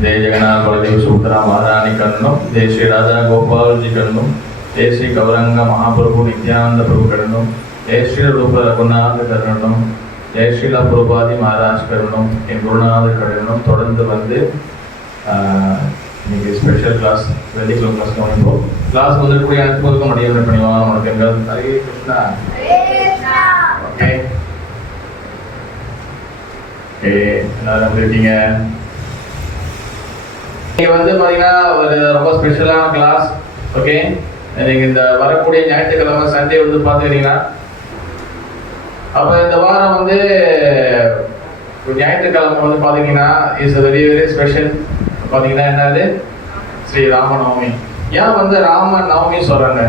जय जगन्नाथ बलदेव सुभद्रा महारानी कन्नम, जय श्री राधा गोपाल जी कन्नम, जय श्री गौरंग महाप्रभु नित्यानंद प्रभु कन्नम, जय श्री रूप रघुनाथ कन्नम, जय श्रीला प्रभुपादी महाराज कन्नम, என் குருநாதர் கருணம். தொடர்ந்து வந்து இன்னைக்கு ஸ்பெஷல் கிளாஸ் வெள்ளிக்கிழமை கிளாஸ் கவனிப்போம். கிளாஸ் வந்துட்டு அனைத்து மடியம் பண்ணிடுவாங்க. உனக்கு எங்கள் ஹரே கிருஷ்ணா. ஓகே எல்லாரும் எப்படி இருக்கீங்க? இன்னைக்கு வந்து பார்த்தீங்கன்னா ஒரு ரொம்ப ஸ்பெஷலான கிளாஸ். ஓகே, நீங்கள் இந்த வரக்கூடிய ஞாயிற்றுக்கிழமை சண்டே வந்து பார்த்துக்கிட்டீங்கன்னா, அப்போ இந்த வாரம் வந்து ஞாயிற்றுக்கிழமை வந்து பார்த்தீங்கன்னா இஸ் வெரி வெரி ஸ்பெஷல். பார்த்தீங்கன்னா என்னது? ஸ்ரீ ராமநவமி. ஏன் வந்து ராம நவமி சொல்கிறாங்க?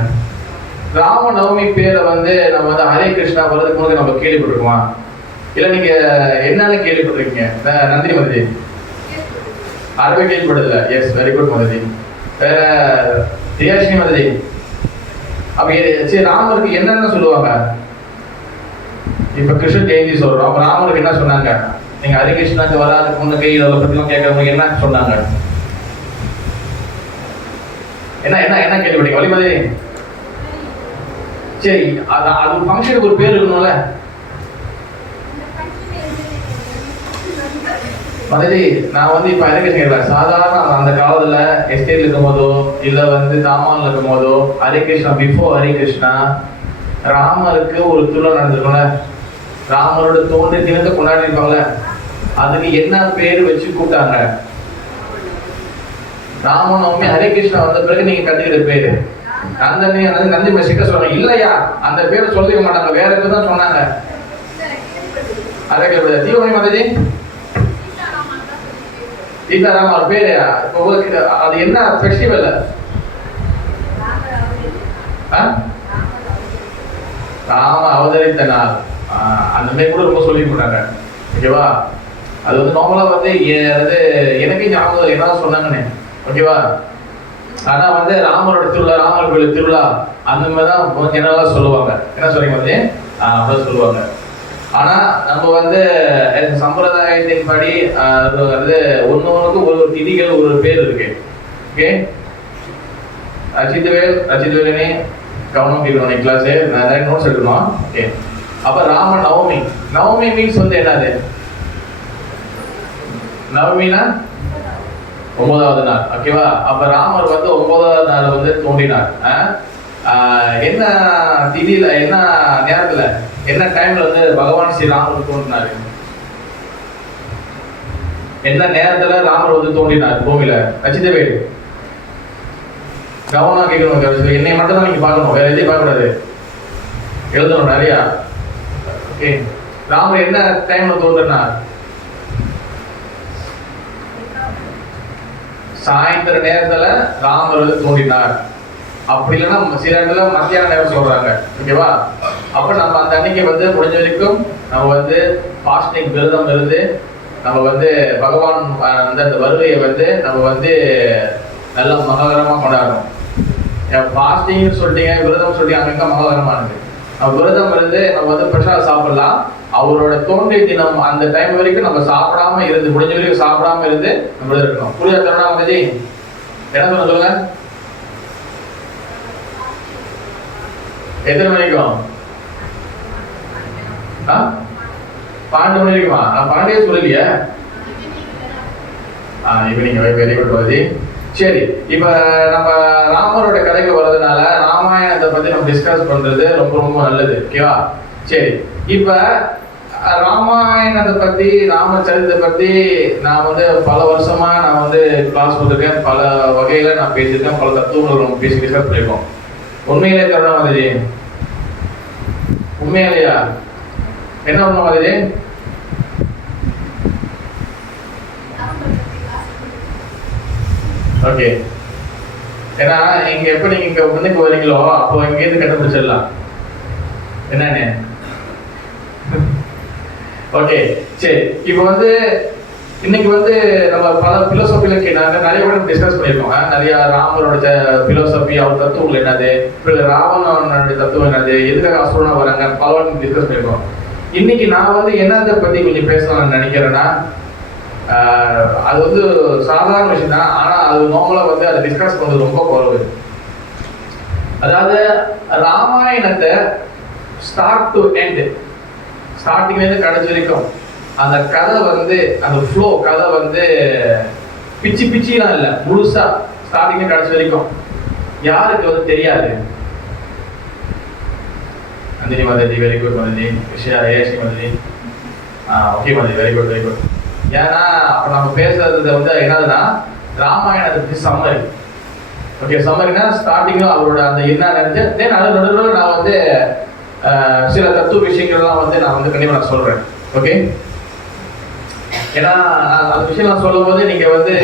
ராமநவமி பேரை வந்து நம்ம வந்து ஹரே கிருஷ்ணா வர்றதுக்கு முன்னாடி நம்ம கேள்விப்பட்டிருக்கோமா? இல்லை நீங்கள் என்னன்னு கேள்விப்பட்டிருக்கீங்க? நந்தினி மதுரை அறவே கேள்விப்பட்டதில்ல. Yes, very good Madurai. வேற தியாஷினி மதுரை. அப்போ சரி, ராமருக்கு என்னென்ன சொல்லுவாங்க? இப்போ கிருஷ்ண ஜெயந்தி சொல்கிறோம். அப்போ ராமருக்கு என்ன சொன்னாங்க? நீங்கள் ஹரே கிருஷ்ணாக்கு வராதுக்கு முன்னே இதை பற்றிலாம் கேட்குறவங்க என்ன சொன்னாங்க? என்ன என்ன என்ன கேள்விப்பட்டீங்க? வழிமதி. சரி, அது ஃபங்க்ஷனுக்கு ஒரு பேர் இருக்கணும்ல. மதுரை, நான் வந்து இப்போ ஹரே கிருஷ்ணன் கேட்கல. சாதாரண அந்த காலத்தில் எஸ்டேட்ல இருக்கும் போதோ இல்லை வந்து தாமாவில் இருக்கும் போதோ ஹரே கிருஷ்ணா பிஃபோர் ஹரே கிருஷ்ணா ராமருக்கு ஒரு திருவிழா நடந்திருக்கும்ல. ராமரோட தோன்றி தினத்தை கொண்டாடி இருப்பாங்கல்ல. அதுக்கு என்ன பேர் வச்சு கூப்பிட்டாங்க? ராமநவமி. ஹரே கிருஷ்ணா வந்த பிறகு நீங்க கத்துக்கிற பேரு நந்தி மெசிக்க சொல்றாங்க. இல்லையா, அந்த பேரை சொல்லிக்க மாட்டாங்க, வேற பேர் தான் சொன்னாங்க. அதே தீபமணி மதஜி சீதாராம் அவர் பேரு. இப்போ உங்களுக்கு அது என்ன ஃபெஸ்டிவல்? ராம அவதரித்த நாள். அந்த மாதிரி கூட ரொம்ப சொல்லி போட்டாங்க. ஓகேவா? அது வந்து நார்மலாக வந்து எனக்கு ஞாபகம் என்ன சொன்னாங்கன்னு. ஓகேவா? ஆனால் வந்து ராமரோட திருவிழா, ராமர் கோயில் திருவிழா அந்த மாதிரி தான் ஜெனரலாக சொல்லுவாங்க. என்ன சொல்றீங்க வந்து அதான் சொல்லுவாங்க. ஆனால் நம்ம வந்து சம்பிரதாயத்தின் படி வந்து ஒன்றுக்கு ஒரு திதிகள் ஒரு பேர் இருக்கு. ஓகே, அச்சித்வேலனே கவனம் கேட்கணும். கிளாஸு நான் நிறைய நோட்ஸ் எடுக்கணும். ஓகே, அப்போ ராம நவமி. நவமி மீன்ஸ் வந்து என்னது? நவமினா 9வது நாள். ஓகேவா? அப்ப ராமர் வந்து 9வது நாள் வந்து தோன்றினார். என்ன திதியில, என்ன நேரத்துல, என்ன டைம்ல வந்து பகவான் ஸ்ரீ ராமர் தோன்றினாரு? என்ன நேரத்துல ராமர் வந்து தோன்றினார் பூமியில? அச்சிதவேல் கவனமா கேட்கணும். என்னை மட்டும் தான் நீங்க பார்க்கணும், வேற எதையும் பார்க்க கூடாது. எழுதணும் நிறையா. ஓகே, ராமர் என்ன டைம்ல தோன்றினார்? சாயந்தர நேரத்துல ராமர் வந்து தோன்றினார். அப்படி இல்லைன்னா சில இடத்துல மத்தியான நேரம் சொல்றாங்க. ஓகேவா? அப்ப நம்ம அந்த அன்னைக்கு வந்து முடிஞ்ச வரைக்கும் நம்ம வந்து ஃபாஸ்டிங் விரதம் இருந்து நம்ம வந்து பகவான் வந்து அந்த வருகையை வந்து நம்ம வந்து நல்ல மங்களகரமா கொண்டாடணும். ஃபாஸ்டிங் சொல்லிட்டீங்க, விரதம் சொல்லிட்டீங்க, அங்க மங்களகரமானது. நம்ம விரதம் இருந்து நம்ம வந்து பிரசாதம் சாப்பிடலாம். அவரோட தோன்றிய தினம் அந்த டைம் வரைக்கும் நம்ம சாப்பிடாம இருந்து, முடிஞ்ச வரைக்கும் சாப்பிடாம இருந்து நம்ம இருக்கணும். புரியா தருணா மதி? என்ன சொல்லுங்க, எத்தனை மணிக்கும்? 12 மணி வரைக்குமா? நான் 12 சொல்லலையே. ஈவினிங். வெரி குட் மதி. சரி, இப்ப நம்ம ராமரோட கதைக்கு வர்றதுனால ராமாயணத்தை பத்தி நம்ம டிஸ்கஸ் பண்றது ரொம்ப ரொம்ப நல்லது. ஓகேவா? சரி, இப்ப ராமாயணத்தை பத்தி, ராமச்சரிதத்தை பத்தி நான் வந்து பல வருஷமா நான் வந்து கிளாஸ் கொடுத்துருக்கேன். பல வகையில நான் பேசியிருக்கேன். பல தத்துவங்கள் நம்ம பேசி டிஸ்கஸ் பண்ணியிருக்கோம். உண்மையிலே கருணாமதி, உண்மையிலையா? என்ன உண்மை? ஓகே, ஏன்னா இங்க எப்ப நீங்க இங்க முன்னுக்கு வரீங்களோ அப்போ இங்க இருந்து கண்டுபிடிச்சிடலாம் என்னன்னு. ஓகே, சரி. இப்போ வந்து இன்னைக்கு வந்து நம்ம பல பிலோசபில நாங்கள் நிறைய கூட டிஸ்கஸ் பண்ணியிருக்கோம். நிறைய ராமரோட பிலோசபி, அவர் தத்துவங்கள் என்னது, ராவணனோட தத்துவம் என்னது, எதுக்காக அசுரனா வராங்க, பல டிஸ்கஸ் பண்ணியிருக்கோம். இன்னைக்கு நான் வந்து என்னதை பத்தி கொஞ்சம் பேசலாம்னு நினைக்கிறேன்னா, அது வந்து சாதாரண விஷயம் தான். ஆனால் அது நார்மலாக வந்து அதை டிஸ்கஸ் பண்ணுறது ரொம்ப குறைவு. அதாவது ராமாயணத்தை ஸ்டார்ட் டு எண்ட், ஸ்டார்டிங்லேருந்து கடைசி வரைக்கும் அந்த கதை வந்து அந்த ஃப்ளோ கதை வந்து பிச்சு பிச்சிலாம் இல்லை, முழுசா ஸ்டார்டிங்ல கடைசி வரைக்கும் யாருக்கு வந்து தெரியாது. நந்தினி மததி, வெரி குட் மததி. விஷயா ஏஷி மததி, ஓகே மததி, வெரி குட் வெரி குட். ஏன்னா அப்போ நம்ம பேசுறது வந்து என்னதுன்னா ராமாயணத்தை பற்றி சம்மரி. ஓகே, சம்மரினா ஸ்டார்டிங்கும் அவரோட அந்த என்ன நினைச்சு தென் நடுவில் நான் வந்து சில தத்துவ விஷயங்கள்லாம் வந்து நான் வந்து கண்டிப்பாக நான் சொல்கிறேன். ஓகே, ஏன்னா அந்த விஷயம் நான் சொல்லும் போது நீங்கள் வந்து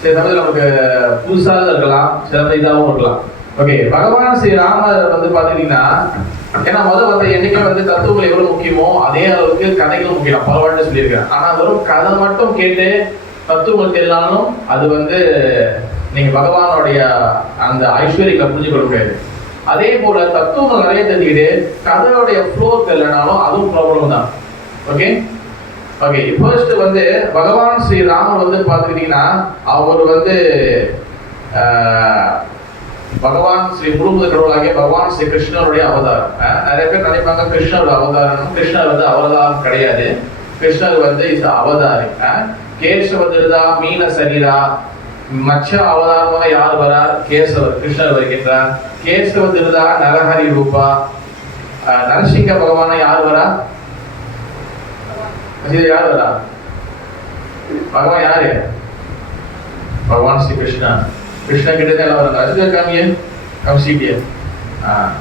சில சமயத்தில் நமக்கு புதுசாக இருக்கலாம், சில இதாகவும் இருக்கலாம். ஓகே, பகவான் ஸ்ரீ ராமர் வந்து பார்த்துக்கிட்டிங்கன்னா, ஏன்னா முதல் வந்து என்னைக்கும் வந்து தத்துவங்கள் எவ்வளோ முக்கியமோ அதே அளவுக்கு கதைகளும் முக்கியம். பல வாட்டி சொல்லியிருக்கேன். ஆனால் வெறும் கதை மட்டும் கேட்டு தத்துவங்கள் தெரியலாலும் அது வந்து நீங்கள் பகவானுடைய அந்த ஐஸ்வர்யங்களை புரிஞ்சு கொள்ள முடியாது. அதே போல தத்துவங்கள் நிறைய தெரிஞ்சுக்கிட்டு கதையோடைய ஃப்ளோ தெரியலனாலும் அதுவும் ப்ராப்ளம் தான். ஓகே ஓகே, ஃபர்ஸ்ட் வந்து பகவான் ஸ்ரீ ராமர் வந்து பார்த்துக்கிட்டிங்கன்னா அவர் வந்து பகவான் ஸ்ரீ முழுமுத கடவுளாகிய பகவான் ஸ்ரீ கிருஷ்ணருடைய அவதாரம். நிறைய பேர் நினைப்பாங்க கிருஷ்ணரோட அவதாரம். கிருஷ்ணர் வந்து அவதாரம் கிடையாது. கிருஷ்ணர் வந்து இஸ் அவதாரி. கேசவதிருதா மீன சரீரா, மச்ச அவதாரமாக யார் வரார்? கேசவர், கிருஷ்ணர் வருகின்றார். கேசவதிருதா நரஹரி ரூபா, நரசிங்க பகவான யார் வரா? யார் வரா? பகவான் யாரு? பகவான் ஸ்ரீ கிருஷ்ணா. கிருஷ்ணா கிட்ட எல்லாம் வராங்க. ரசிகர் காமியே கம் சீட்டிய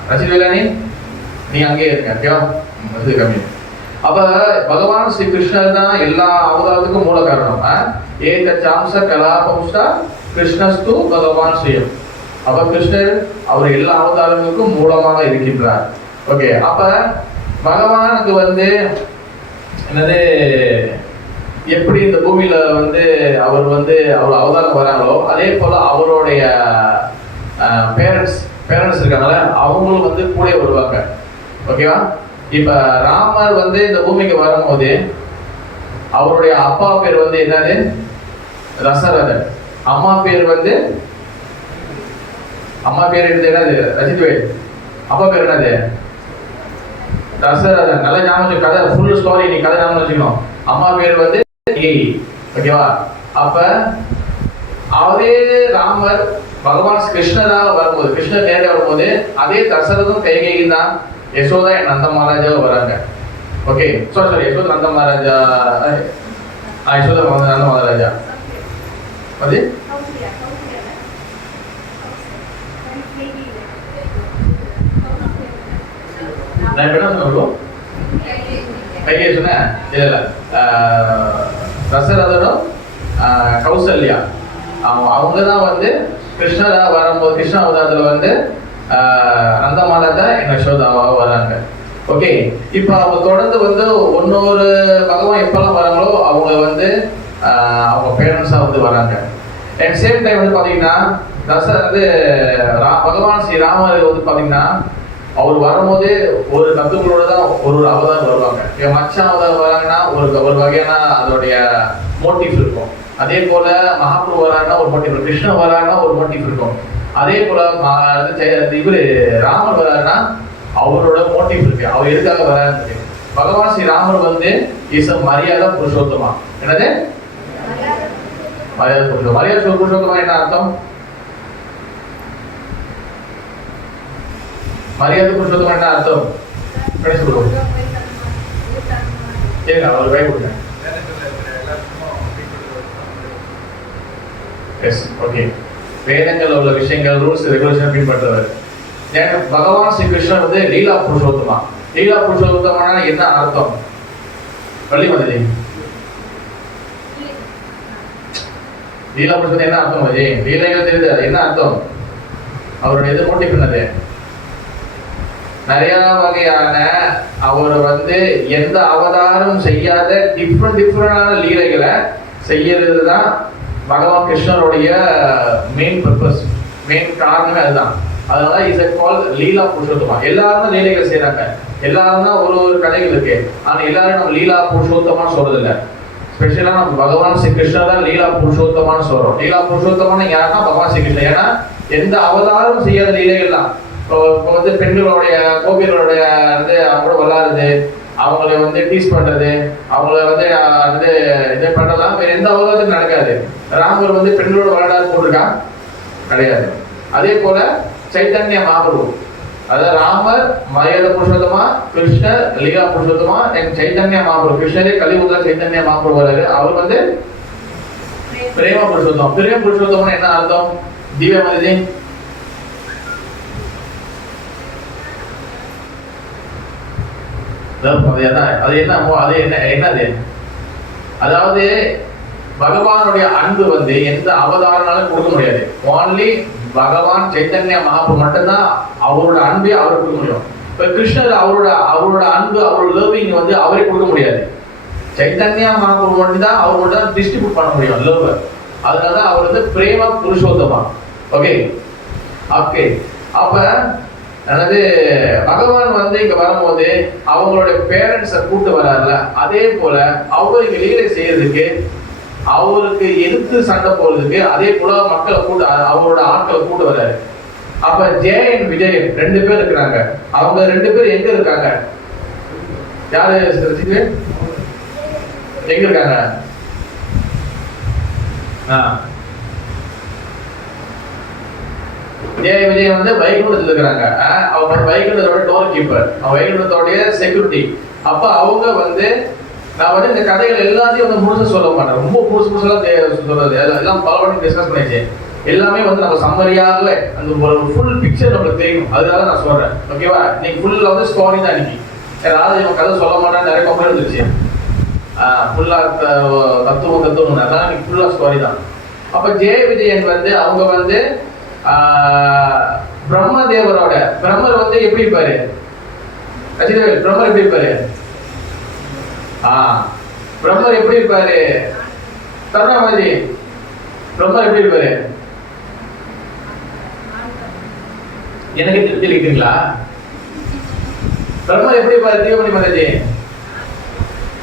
ரசிகர் வேலானி நீ அங்கேயே இருக்க. ஓகேவா? ரசிகர் காமியே. அப்ப பகவான் ஸ்ரீ கிருஷ்ணர் தான் எல்லா அவதாரத்துக்கும் மூல காரணம். ஏக சாம்ச கலாபம்ஸ்டா கிருஷ்ணஸ்து பகவான் ஸ்ரீயம். அப்ப கிருஷ்ணர் அவர் எல்லா அவதாரங்களுக்கும் மூலமாக இருக்கின்றார். ஓகே, அப்ப பகவானுக்கு வந்து என்னது எப்படி இந்த பூமியில வந்து அவர் வந்து அவர் அவதாரம் வராங்களோ அதே போல அவருடைய பேரண்ட்ஸ் இருக்காங்கல்ல அவங்களும் வந்து கூட வருவாங்க. ஓகேவா? இப்ப ராமர் வந்து இந்த பூமிக்கு வரும்போது அவருடைய அப்பா பேர் வந்து என்னது? தசரதன். அம்மா பேர் வந்து என்னது? ரஜித்வேல். அப்பா பேர் என்னது? தசரதன். நல்லா ஞாபகம், கதை ஃபுல் ஸ்டோரி நீ கதை ஞாபகம் வச்சுக்கணும். அம்மா பேர் வந்து ஓகேவா? அப்ப அவரே ராமர் பகவான் கிருஷ்ணராக வரும்போது, கிருஷ்ணர் நேரடியாக வரும்போது அதே தசரதும் கைகேயும் தான் யசோதா நந்த மகாராஜாவும் வராங்க. ஓகே, சாரி யசோதா நந்த மகாராஜா, யசோதா நந்த மகாராஜா அது நான் இப்ப என்ன சொன்னோம்? கைகே சொன்னேன் இல்ல தசரதனும் கௌசல்யா அவங்க தான் வந்து கிருஷ்ணரா வரும்போது கிருஷ்ண அவதாரத்துல வந்து நந்த மகாராஜா யசோதாவாக வராங்க. ஓகே, இப்போ அவங்க தொடர்ந்து வந்து ஒன்னொரு பகவான் எப்பெல்லாம் வராங்களோ அவங்க வந்து அவங்க பேரண்ட்ஸா வந்து வராங்க. அட் சேம் டைம் வந்து பாத்தீங்கன்னா வந்து பகவான் ஸ்ரீ ராமர் வந்து பாத்தீங்கன்னா அவர் வரும்போது ஒரு தத்துவங்களோட தான் ஒரு அவதாரம் வருவாங்க. மச்ச அவதாரம் வராங்கன்னா ஒரு வகையான அதோடைய மோட்டிவ் இருக்கும். அதே போல மகாபிரபு வராங்கன்னா ஒரு மோட்டிவ் இருக்கும். கிருஷ்ணன் வராங்கன்னா ஒரு மோட்டிவ் இருக்கும். அதே போல இவரு ராமர் வராருன்னா அவரோட மோட்டிவ் இருக்கு. அவர் எதுக்காக வராரு? பகவான் ஸ்ரீ ராமர் வந்து இஸ் மரியாதை புருஷோத்தமா. என்னது? மரியாதை புருஷோத்தமா. மரியாதை புருஷோத்தமா என்ன அர்த்தம்? மரியாதை புருஷோத்தமா என்ன அர்த்தம்? சொல்லுவோம். சரிங்க, அவர் கை கொடுங்க. Yes, okay. வேதங்கள் உள்ள விஷயங்கள் ரூல்ஸ் ரெகுலேஷன் பின்பற்றவர். பகவான் ஸ்ரீ கிருஷ்ணன் வந்து லீலா புருஷோத்தமா. லீலா புருஷோத்தமான என்ன அர்த்தம்? வள்ளி மதுரை லீலா புருஷோத்தம் என்ன அர்த்தம்? லீலைகள் தெரியுது என்ன அர்த்தம்? அவருடைய எது மோட்டிவ் பண்ணது? நிறைய வகையான அவர் வந்து எந்த அவதாரம் செய்யாத டிஃப்ரெண்டான லீலைகளை செய்யறது தான் பகவான் கிருஷ்ணருடைய மெயின் பர்பஸ், மெயின் காரணமே அதுதான். அதனால இஸ் கால் லீலா புருஷோத்தமா. எல்லாரும் தான் லீலைகள் செய்யறாங்க, எல்லாரும் தான் ஒரு கதைகள் இருக்கு. ஆனா எல்லாரும் நம்ம லீலா புருஷோத்தமா சொல்றது இல்லை. ஸ்பெஷலா நம்ம பகவான் ஸ்ரீ கிருஷ்ணர் தான் லீலா புருஷோத்தமான்னு சொல்றோம். லீலா புருஷோத்தமான யாருன்னா பகவான் ஸ்ரீ கிருஷ்ணன். ஏன்னா எந்த அவதாரம் செய்யாத லீலைகள்லாம் இப்போ வந்து பெண்களுடைய கோபிகளுடைய வந்து அவங்க கூட விளாடுறது, அவங்கள வந்து டீஸ் பண்றது, அவங்கள வந்து இது பண்ணலாம், வேற எந்த அவதாரத்துக்கும் நடக்காது. ராமர் வந்து பெண்களோட விளையாடாது போட்டிருக்கா கிடையாது. அதே போல சைத்தன்ய மகாபிரபு, அதாவது ராமர் மரியாதை புருஷோத்தமா, கிருஷ்ணர் லீலா புருஷோத்தமா, சைத்தன்ய மகாபிரபு. கிருஷ்ணரே கலியுகத்துல சைத்தன்ய மகாபிரபு வராரு, அவர் வந்து பிரேம புருஷோத்தம். பிரேம புருஷோத்தம்னு என்ன அர்த்தம்? திவ்ய மதிதி என்னது? அதாவது பகவானுடைய அன்பு வந்து எந்த அவதாரனாலும் கொடுக்க முடியாது. ஓன்லி பகவான் சைத்தன்ய மகாபிரபு மட்டும்தான் அவரோட அன்பை அவருக்கு கொடுக்க முடியும். இப்ப கிருஷ்ணர் அவரோட அன்பு, அவரோட லவ்விங் வந்து அவரே கொடுக்க முடியாது. சைத்தன்ய மகாபிரபு மட்டும்தான் அவரோட டிஸ்ட்ரிபியூட் பண்ண முடியும் லவ். அதனாலதான் அவர் வந்து பிரேம புருஷோத்தமா. Okay okay. அப்ப அதாவது பகவான் வந்து இங்க வரும்போது அவங்களுடைய பேரண்ட்ஸை கூட்டு வராருல, அதே போல அவர் இங்க லீலை செய்யறதுக்கு, அவருக்கு எதிர்த்து சண்டை போறதுக்கு, அதே போல மக்களை கூட்டு, அவரோட ஆட்களை கூட்டு வர்றாரு. அப்ப ஜெயன் விஜயன் 2 பேர் இருக்கிறாங்க. அவங்க 2 பேர் எங்க இருக்காங்க? யாரு எங்க இருக்காங்க? ஜெய விஜய் வந்து வைகுண்டத்துல இருக்கிறாங்க. அவங்க வைகுண்டத்தோட டோர் கீப்பர், வைகுண்டத்தோடைய செக்யூரிட்டி. அப்ப அவங்க வந்து நான் வந்து இந்த கதைகள் எல்லாத்தையும் வந்து முழுசா சொல்ல மாட்டேன், ரொம்ப முழுசெல்லாம் சொல்றது எல்லாம் பல வாட்டி டிஸ்கஸ் பண்ணிச்சு. எல்லாமே வந்து நம்ம சம்மரியாக அந்த ஒரு ஃபுல் பிக்சர் நம்மளுக்கு தெரியும், அதனால நான் சொல்றேன். ஓகேவா? இன்னைக்கு ஃபுல்லா வந்து ஸ்டோரி தான். இன்னைக்கு யாராவது இவன் கதை சொல்ல மாட்டான்னு நிறைய கம்பெனி இருந்துச்சு. ஃபுல்லா தத்துவம் அதனால இன்னைக்கு ஃபுல்லா ஸ்டோரி தான். அப்ப ஜெய விஜயன் வந்து அவங்க வந்து பிரம்மதேவரோட, பிரம்மர் வந்து எப்படி இருப்பாரு? பிரம்மர் எப்படி இருப்பாரு? பிரம்மர் எப்படி இருப்பாரு? கருணாமதி, பிரம்மர் எப்படி இருப்பாரு? எனக்கு தெரிஞ்சுக்கிட்டீங்களா? பிரம்மர் எப்படி இருப்பாரு? தீவமணி மகாராஜி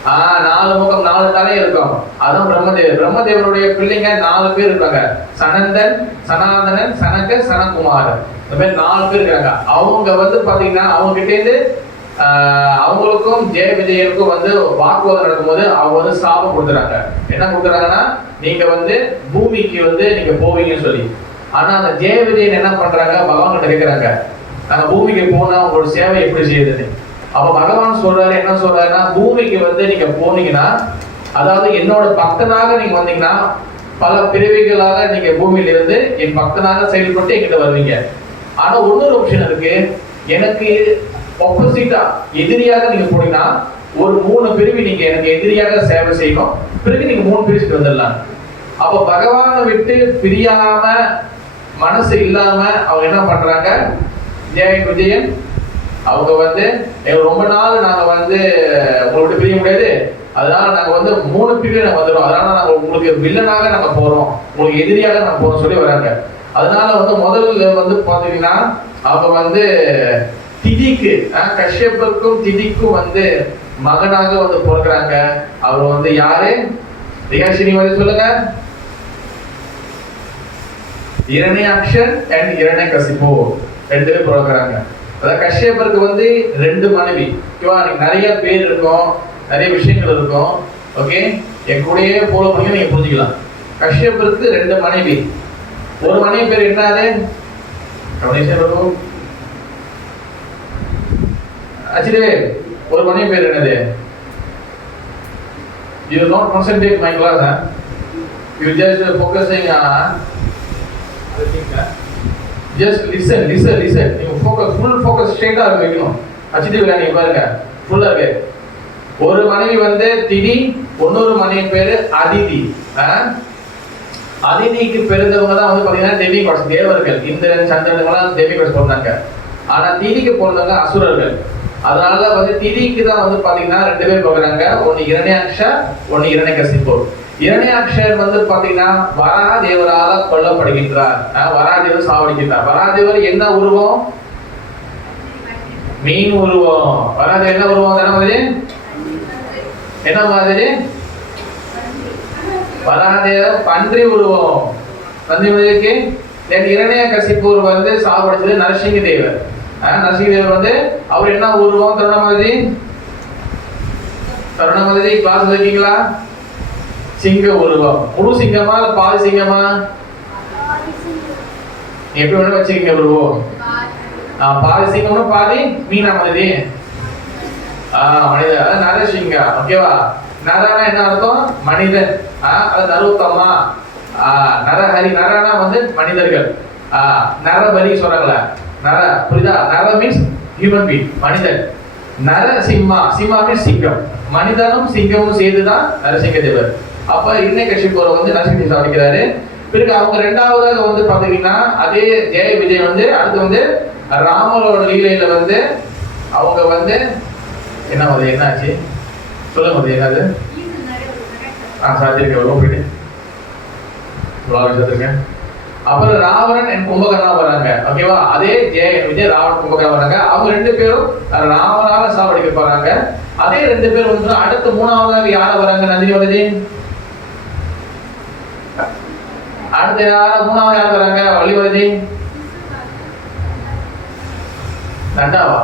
4 முகம் 4 தலை இருக்கும். அதான் பிரம்மதேவர். பிரம்மதேவருடைய பிள்ளைங்க 4 பேர் இருக்காங்க. சனந்தன், சனாதனன், சனக, சனகுமாரன். இந்த மாதிரி 4 பேர் இருக்காங்க. அவங்க வந்து பாத்தீங்கன்னா அவங்க கிட்டே இருந்து அவங்களுக்கும் ஜெய விஜயனுக்கும் வந்து வாக்குவாதம் நடக்கும்போது அவங்க வந்து சாபம் கொடுத்துறாங்க. என்ன கொடுக்குறாங்கன்னா, நீங்க வந்து பூமிக்கு வந்து நீங்க போவீங்கன்னு சொல்லி. ஆனா அந்த ஜெய விஜயன் என்ன பண்றாங்க? பகவான் கிட்ட கேட்கிறாங்க, நாங்க பூமிக்கு போனா உங்களோட சேவை எப்படி செய்யுதுன்னு. அப்ப பகவான் சொல்றாரு, என்ன சொல்றாருன்னா, பூமிக்கு வந்து நீங்க போனீங்கன்னா, அதாவது என்னோட பக்தனாக நீங்க வந்தீங்கன்னா, பல பிறவிகளாக நீங்க பூமியில இருந்து என் பக்தனாக செயல்பட்டு என்கிட்ட வருவீங்க. ஆனா இன்னொரு ஆப்ஷன் இருக்கு, எனக்கு ஆப்போசிட்டா எதிரியாக நீங்க போனீங்கன்னா, ஒரு 3 பிரிவு நீங்க எனக்கு எதிரியாக சேவை செய்யணும், பிறகு நீங்க 3 பிரிச்சுட்டு வந்துடலாம். அப்ப பகவானை விட்டு பிரியாம மனசு இல்லாம அவங்க என்ன பண்றாங்க? ஜெய விஜயன் அவங்க வந்து ரொம்ப நாள் நாங்க வந்து உங்களை விட்டு பிரிய முடியாது, அதனால நாங்க வந்து 3 பிரிவு நாங்க வந்துடும், அதனால நாங்க உங்களுக்கு வில்லனாக நாங்க போறோம், உங்களுக்கு எதிரியாக நாங்க போறோம் சொல்லி வராங்க. அதனால வந்து முதல்ல வந்து பாத்தீங்கன்னா அவங்க வந்து திதிக்கு, கஷ்யப்பருக்கும் திதிக்கும் வந்து மகனாக வந்து பிறக்கிறாங்க. அவர் வந்து யாரு? ரியாஷினி வந்து சொல்லுங்க. இரண்யாக்ஷன் அண்ட் இரண்யகசிபு 2 பேர் பிறக்கிறாங்க. அதாவது கஷ்யப்பருக்கு வந்து 2 மனைவி. ஓகேவா? நிறைய பேர் இருக்கும், நிறைய விஷயங்கள் இருக்கும். ஓகே, என் கூடயே போல பண்ணி நீங்க புரிஞ்சுக்கலாம். கஷ்யப்பருக்கு 2 மனைவி. ஒரு மனைவி பேர் என்னது? ஆக்சுவலி ஒரு மனைவி பேர் என்னது? You will not concentrate my class, huh? You just focusing on other things, huh? Just listen. You focus, full focus straight ஆ வைக்கணும். அச்சிட்டு விளையாடி பாருங்க, ஃபுல்லா இருக்கு. ஒரு மனைவி வந்து திதி, இன்னொரு மனைவி பேரு அதிதி. அதிதிக்கு பிறந்தவங்க தான் வந்து பாத்தீங்கன்னா டெமி காட்ஸ், தேவர்கள். இந்திரன், சந்திரன் டெமி காட்ஸ் பிறந்தாங்க. ஆனா திதிக்கு பிறந்தவங்க அசுரர்கள். அதனால வந்து திதிக்கு தான் வந்து பாத்தீங்கன்னா 2 பேர் பிறகுறாங்க. ஒன்னு இரண்யாக்ஷா, ஒன்னு இரண்யகசிபு. இரண்யாக்ஷர் வந்து பாத்தீங்கன்னா வராதேவரால கொல்லப்படுகின்றார். வராதேவர் சாவடிக்கின்றார். வராதேவர் என்ன உருவம்? மீன் உருவம். வராதேவர் என்ன உருவம்? தானே மாதிரி என்ன மாதிரி? வராத பன்றி உருவம் வந்து இரண்யகசிபூர் வந்து சாவடிச்சது நரசிங்க தேவர். நரசிங்க தேவர் வந்து அவர் என்ன உருவம்? தருணமதி கிளாஸ் இருக்கீங்களா? சிங்க உருவம். முழு சிங்கமா இல்ல பாதி சிங்கமா? எப்படி வேணும் வச்சுக்கீங்க உருவம். பாதி சிங்கம்னா பாதி மீனா மாதிரி. மனிதன், அது நரசிங்கா. ஓகேவா? நரனா என்ன அர்த்தம்? மனிதன். அது நரோத்தமா, நரஹரி. நரனா வந்து மனிதர்கள். நரபலி சொல்றாங்களா? நர, புரியுதா? நர மீன்ஸ் ஹியூமன் பீயிங், மனிதன். நரசிம்மா, சிம்மா மீன்ஸ் சிங்கம். மனிதனும் சிங்கமும் சேர்த்துதான் நரசிங்க தேவர். அப்ப இரண்யகசிபுரை வந்து நரசிங்க சாவடிக்கிறாரு. பிறகு அவங்க ரெண்டாவதாக வந்து பாத்தீங்கன்னா அதே ஜெய விஜய் வந்து அடுத்து வந்து ராமரோட லீலையில வந்து அவங்க வந்து என்னாச்சு சொல்லுங்க. அது என்னது? சாத்திருக்கேன் போயிட்டு சாத்திருக்கேன். அப்புறம் ராவணன் என் கும்பகர்ணா வராங்க. ஓகேவா? அதே ஜெய விஜய் ராவணன் கும்பகர்ணா வராங்க. அவங்க ரெண்டு பேரும் ராமனால சாவடிக்க போறாங்க. அதே ரெண்டு பேரும் வந்து அடுத்து மூணாவதாக யார வராங்க? நந்தினி வந்தது. அடுத்த மூணாவது யார் வராங்க? வள்ளிவரதி. தண்டாவா?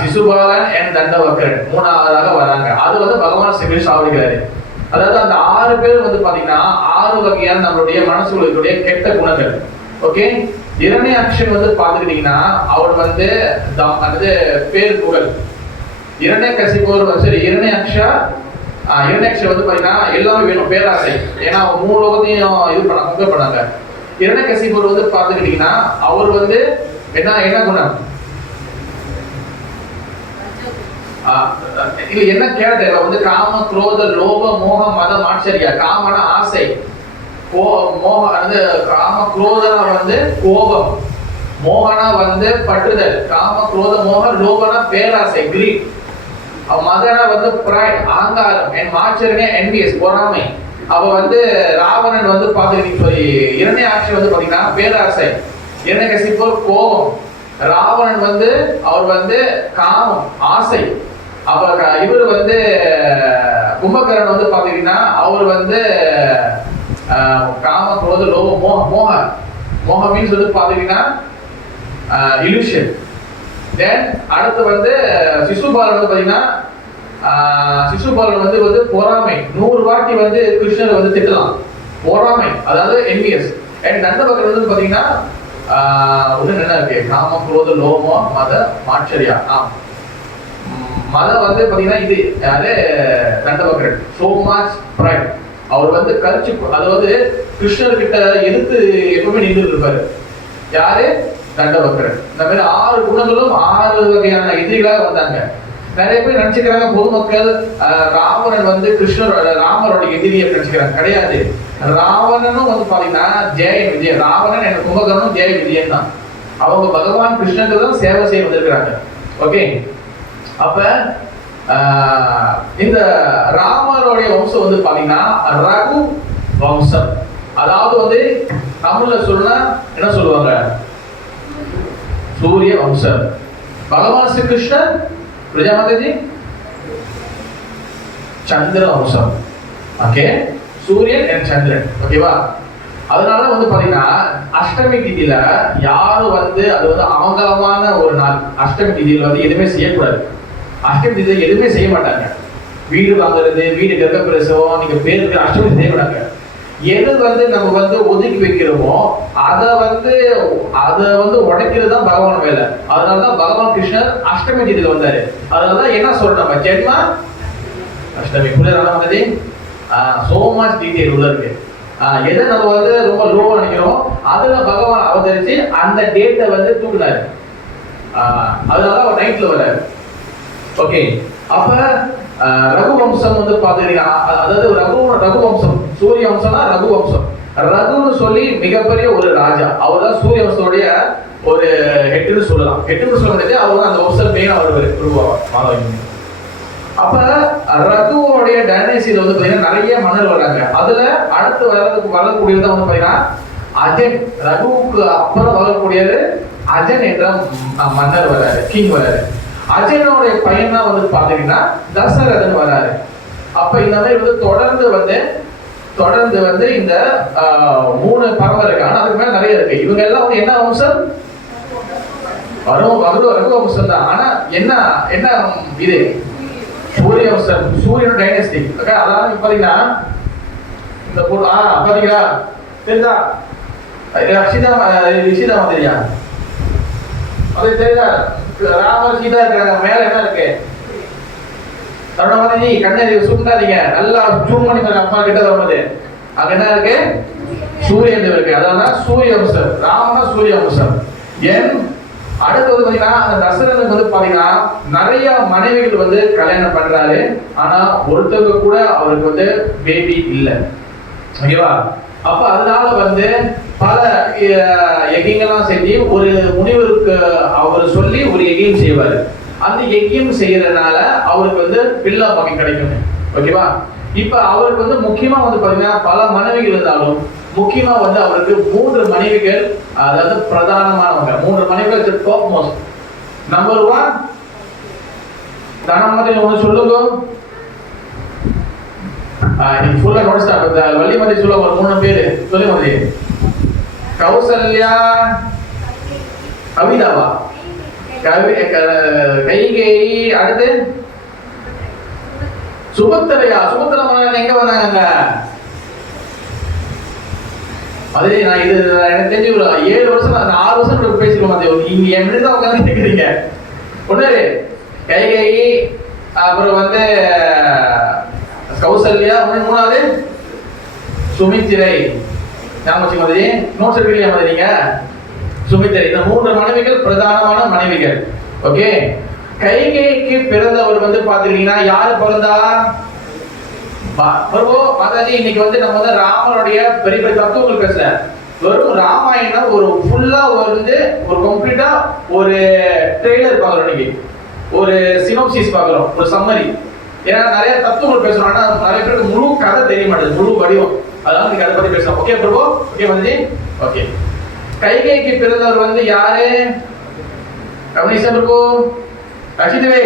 சிசுபாலன் and தண்டவக்கரன் மூணாவதாக வராங்க. அது வந்து பகவான் சிவன் சாவடிக்கிறாரு. அதாவது அந்த 6 பேர் வந்து பாத்தீங்கன்னா 6 வகையான நம்மளுடைய மனசுகளுடைய கெட்ட குணங்கள். ஓகே? இரண்யாக்ஷன் வந்து பாத்துக்கிட்டீங்கன்னா அவர் வந்து அதாவது பேர் புகழ். இரண்யகசிபுர் சரி இரண்யாக்ஷா வந்து பாத்தீங்கன்னா எல்லாமே வேணும், பேராசை. ஏன்னா அவங்க 3 லோகத்தையும் இது பண்ணாங்க. இரண்யகசிபுர் வந்து பாத்துக்கிட்டீங்கன்னா அவர் வந்து என்ன குணம்? இது என்ன கேரக்டர் வந்து காம, குரோத, லோப, மோக, மதம், ஆச்சரியா. காமனா ஆசை, மோக வந்து காம, குரோதனா வந்து கோபம், மோகனா வந்து பற்றுதல், காம, குரோத, மோக, லோபனா பேராசை, கிரீட், மதனா வந்து பிரைட், அகங்காரம், ஆச்சரியா என்வியஸ், பொறாமை. அவ வந்து ராவணன் வந்து பாத்துக்கிட்டீங்க. இரண்யாக்ஷன் வந்து பாத்தீங்கன்னா பேராசை, இரண்யகசிபுர் கோபம், ராவணன் வந்து அவர் வந்து காமம் ஆசை. அப்ப இவர் வந்து கும்பகர்ணன் வந்து பாத்தீங்கன்னா அவர் வந்து காம, குரோத, லோப, மோக மீன்ஸ் வந்து பாத்தீங்கன்னா இல்யூஷன். தென் அடுத்து வந்து சிசுபாலன் வந்து பாத்தீங்கன்னா சிசுபாலன் வந்து பொறாமை. 100 வாட்டி வந்து கிருஷ்ணர் வந்து திட்டலாம். பொறாமை அதாவது என்வியஸ். அண்ட் தண்டவக்கரன் வந்து பாத்தீங்கன்னா என்ன இருக்கு? காம, குரோத, லோபம், மத, ஆச்சரியா. மத வந்து பாத்தீங்கன்னா இது யாரு? தண்டவக்கரன். So much bright. அவர் வந்து கரிச்சு, அதாவது கிருஷ்ணர் கிட்ட எதிர்த்து எப்பவுமே நின்று இருப்பாரு. யாரு? தண்டவக்கரன். இந்த மாதிரி 6 குணங்களும் 6 வகையான எதிரிகளாக வந்தாங்க. நிறைய பேர் நினைச்சுக்கிறாங்க பொதுமக்கள் ராவணன் வந்து ராமரோட எதிரி நினைச்சுக்கிறாங்க. கிடையாது. ராவணனும் வந்து பாத்தீங்கன்னா ஜெய விஜய். ராவணன் என்ற கும்பகர்ணனும் ஜெய விஜயன் தான். அவங்க பகவான் கிருஷ்ணனுக்கு தான் சேவை செய்ய வந்திருக்கிறாங்க. ஓகே? அப்ப இந்த ராமருடைய வம்சம் வந்து பாத்தீங்கன்னா ரகு வம்சம். அதாவது வந்து தமிழ்ல சொன்னா என்ன சொல்லுவாங்க? சூரிய வம்சம். பகவான் ஸ்ரீ கிருஷ்ணன் பிரஜாபதி சந்திர வம்சம். ஓகே? சூரியன் and சந்திரன். ஓகேவா? அதனால வந்து பாத்தீங்கன்னா அஷ்டமி திதியில யாரும் வந்து அது வந்து அமங்கலமான ஒரு நாள். அஷ்டமி திதியில வந்து எதுவுமே செய்யக்கூடாது. அஷ்டமி திதியில எதுவுமே செய்ய மாட்டாங்க. வீடு வாங்குறது, வீடு கிரகப்பிரசவம், நீங்க பேருக்கு அஷ்டமி செய்யக்கூடாங்க. எது வந்து நம்ம வந்து ஒதுக்கி வைக்கிறோமோ அதை வந்து உடைக்கிறது தான் பகவான் வேலை. அதனாலதான் பகவான் கிருஷ்ணர் அஷ்டமி திதியில வந்தாரு. அதனாலதான் என்ன சொல்றோம்? நம்ம ஜென்மா அஷ்டமி. புரியுது? சோ மச் டீடைல் உள்ள இருக்கு. எதை நம்ம வந்து ரொம்ப லோவா நினைக்கிறோம் அதுல பகவான் அவதரிச்சு அந்த டேட்டை வந்து தூக்குனாரு. அதனால அவர் நைட்ல வர்றாரு. ஓகே? அப்ப ரகுவம்சம் வந்து பாத்தீங்கன்னா அதாவது ரகுவம்சம், சூரிய வம்சம்னா ரகுவம்சம். ரகுன்னு சொல்லி மிகப்பெரிய ஒரு ராஜா. அவர் தான் சூரிய வம்சத்துடைய ஒரு ஹெட்னு சொல்லலாம். ஹெட்னு சொல்ல முடியாது, அவர் அந்த வம்சம் மெயினா வருவார். அப்ப ரகுவோடைய டைனசில வந்து பாத்தீங்கன்னா நிறைய மன்னர் வராங்க. அதுல அடுத்து வரக்கூடியது வந்து பாத்தீங்கன்னா அஜன். ரகுவுக்கு அப்புறம் வரக்கூடியது அஜன் என்ற மன்னர் வராரு, கிங் வராரு. அஜயனுடைய பையன் தான் வந்து பாத்தீங்கன்னா தசரதன் வராரு. அப்ப இந்த மாதிரி வந்து தொடர்ந்து வந்து தொடர்ந்து வந்து இந்த 3 பரம்பரை இருக்கு. ஆனா அதுக்கு மேல நிறைய இருக்கு. இவங்க எல்லாம் வந்து என்ன வம்சம்? ரகு வம்சம் தான். ஆனா என்ன என்ன இது சூரிய வம்சம், சூரியன் டைனஸ்டி. அதாவது பாத்தீங்கன்னா இந்த பாத்தீங்களா தெரியுதா? ரிஷிதா தெரியா? அது தெரியுதா? ராமர் சீதா இருக்கிறாங்க. மேல என்ன இருக்கு? தருணமாதி கண்ணை சுண்டாதீங்க, நல்லா ஜூம் பண்ணி அப்பா கிட்ட வரும்போது அங்க என்ன இருக்கு? சூரியன் இருக்கு. அதான் சூரிய வம்சம். ராமனா சூரிய வம்சம். ஏன் அடுத்து வந்து பாத்தீங்கன்னா அந்த தசரனுக்கு வந்து பாத்தீங்கன்னா நிறைய மனைவிகள் வந்து கல்யாணம் பண்றாரு. ஆனா ஒருத்தவங்க கூட அவருக்கு வந்து பேபி இல்ல. ஓகேவா? அப்ப அதனால வந்து பல யஜ்யங்கள்லாம் செஞ்சு ஒரு முனிவருக்கு அவர் சொல்லி ஒரு யஜ்யம் செய்வாரு. அந்த யஜ்யம் செய்யறதுனால அவருக்கு வந்து பிள்ளை மகை கிடைக்கும். ஓகேவா? இப்ப அவருக்கு வந்து முக்கியமா வந்து பாத்தீங்கன்னா பல மனைவிகள் இருந்தாலும் முக்கியமா வந்து அவருக்கு 3 மனைவிகள், அதாவது பிரதானமானவங்க 3 மனைவிகள் டாப் மோஸ்ட். நம்பர் 1 தனமதி. ஒன்று சொல்லுங்க, நீங்க ஃபுல்லா நோட்ஸ் தான். வள்ளிமதி சொல்ல ஒரு 3 பேரு சொல்லி மதி. கௌசல்யா, கவிதாவா, கைகேயி, அடுத்து சுபத்திரையா. சுபத்திர மன்னன் எங்க வந்தாங்க? அதே நான் இது எனக்கு தெரிஞ்சு ஒரு 7 வருஷம் 6 வருஷம் பேசிருக்கோம். இங்க என் தான் உட்காந்து கேட்குறீங்க. ஒண்ணு கைகேயி, அப்புறம் வந்து கௌசல்யா, 3வது சுமித்திரை. ஞாபகம் மாதிரி நோட்ஸ் எடுக்கலையா மாதிரி நீங்க? சுமித்திரை. இந்த 3 மனைவிகள் பிரதானமான மனைவிகள். ஓகே. கைகேயிக்கு பிறந்தவர் வந்து பாத்தீங்கன்னா யாரு பிறந்தா? பிரபு மாதாஜி, இன்னைக்கு வந்து நம்ம வந்து ராமனுடைய பெரிய பெரிய தத்துவங்கள் பேசல. வெறும் ராமாயணம் ஒரு ஃபுல்லா வந்து ஒரு கம்ப்ளீட்டா ஒரு ட்ரெய்லர் பாக்குறோம். இன்னைக்கு ஒரு சினோப்சிஸ் பாக்குறோம், ஒரு சம்மரி. ஏன்னா நிறைய தத்துவங்கள் பேசுறோம், ஆனா நிறைய பேருக்கு முழு கதை தெரிய மாட்டேங்குது, முழு வடிவம். அதனால நீங்க அதை பத்தி பேசலாம். ஓகே பிரபு? ஓகே மாதாஜி? ஓகே. கைகேயிக்கு பிறந்தவர் வந்து யாரு? கவனிசா பிரபு, ரஷிதவே,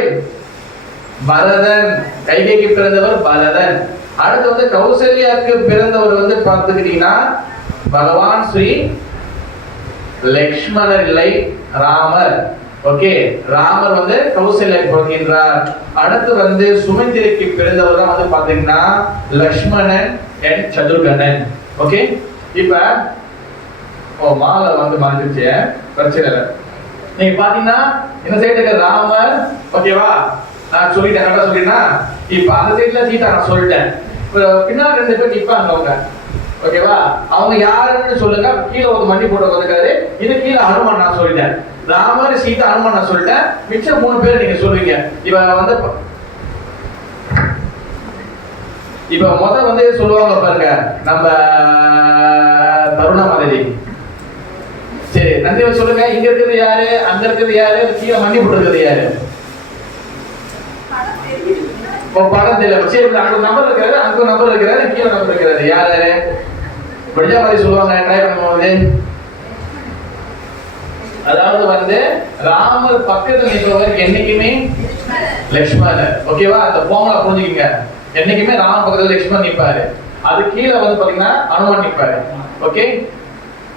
பரதன். கைகேயிக்கு பிறந்தவர் பரதன். அடுத்து வந்து கௌசல்யாக்கு பிறந்தவர் வந்து பார்த்துக்கிட்டீங்கன்னா பகவான் ஸ்ரீ லக்ஷ்மணர், இல்லை ராமர். ஓகே. ராமர் வந்து கௌசல்யாக்கு பிறக்கின்றார். அடுத்து வந்து சுமித்திரைக்கு பிறந்தவர் தான் வந்து பாத்தீங்கன்னா லக்ஷ்மணன் அண்ட் சத்ருகனன். ஓகே. இப்ப மாலை வந்து மாறிடுச்சு, பிரச்சனை இல்லை. நீங்க பாத்தீங்கன்னா இந்த சைடு இருக்க ராமர், ஓகேவா? நான் சொல்லிட்டேன், கரெக்டா சொல்லிட்டேன்னா. இப்ப அந்த சைடுல சீதா நான் சொல்லிட்டேன். பின்னாடி 2 பேர் நிப்பாங்க அவங்க. ஓகேவா? அவங்க யாருன்னு சொல்லுங்க. கீழே ஒரு மண்ணி போட்டு வந்துருக்காரு. இது கீழே அனுமான் நான் சொல்லிட்டேன். ராமர், சீதா, அனுமான் நான் சொல்லிட்டேன். மிச்சம் 3 பேர் நீங்க சொல்லுவீங்க. இப்ப வந்து வந்து சொல்லுவாங்க பாருங்க நம்ம தருண மாதேவி. சரி, நன்றி சொல்லுங்க. இங்க இருக்கிறது யாரு? அங்க இருக்கிறது யாரு? கீழே மண்ணி போட்டு இருக்கிறது யாரு? படம் தெரியல. சரி, அங்க நம்பர் இருக்கிறாரு, அங்க நம்பர் இருக்கிறாரு, கீழே நம்பர் இருக்கிறாரு. யாரு படிச்சா மாதிரி சொல்லுவாங்க. ட்ரை பண்ணும்போது அதாவது வந்து ராமர் பக்கத்துல நிற்பவர் என்னைக்குமே லக்ஷ்மணர். ஓகேவா? அந்த ஃபார்முலா புரிஞ்சுக்கீங்க. என்னைக்குமே ராமர் பக்கத்துல லக்ஷ்மணன் நிற்பாரு. அது கீழே வந்து பாத்தீங்கன்னா அனுமான் நிற்பாரு. ஓகே.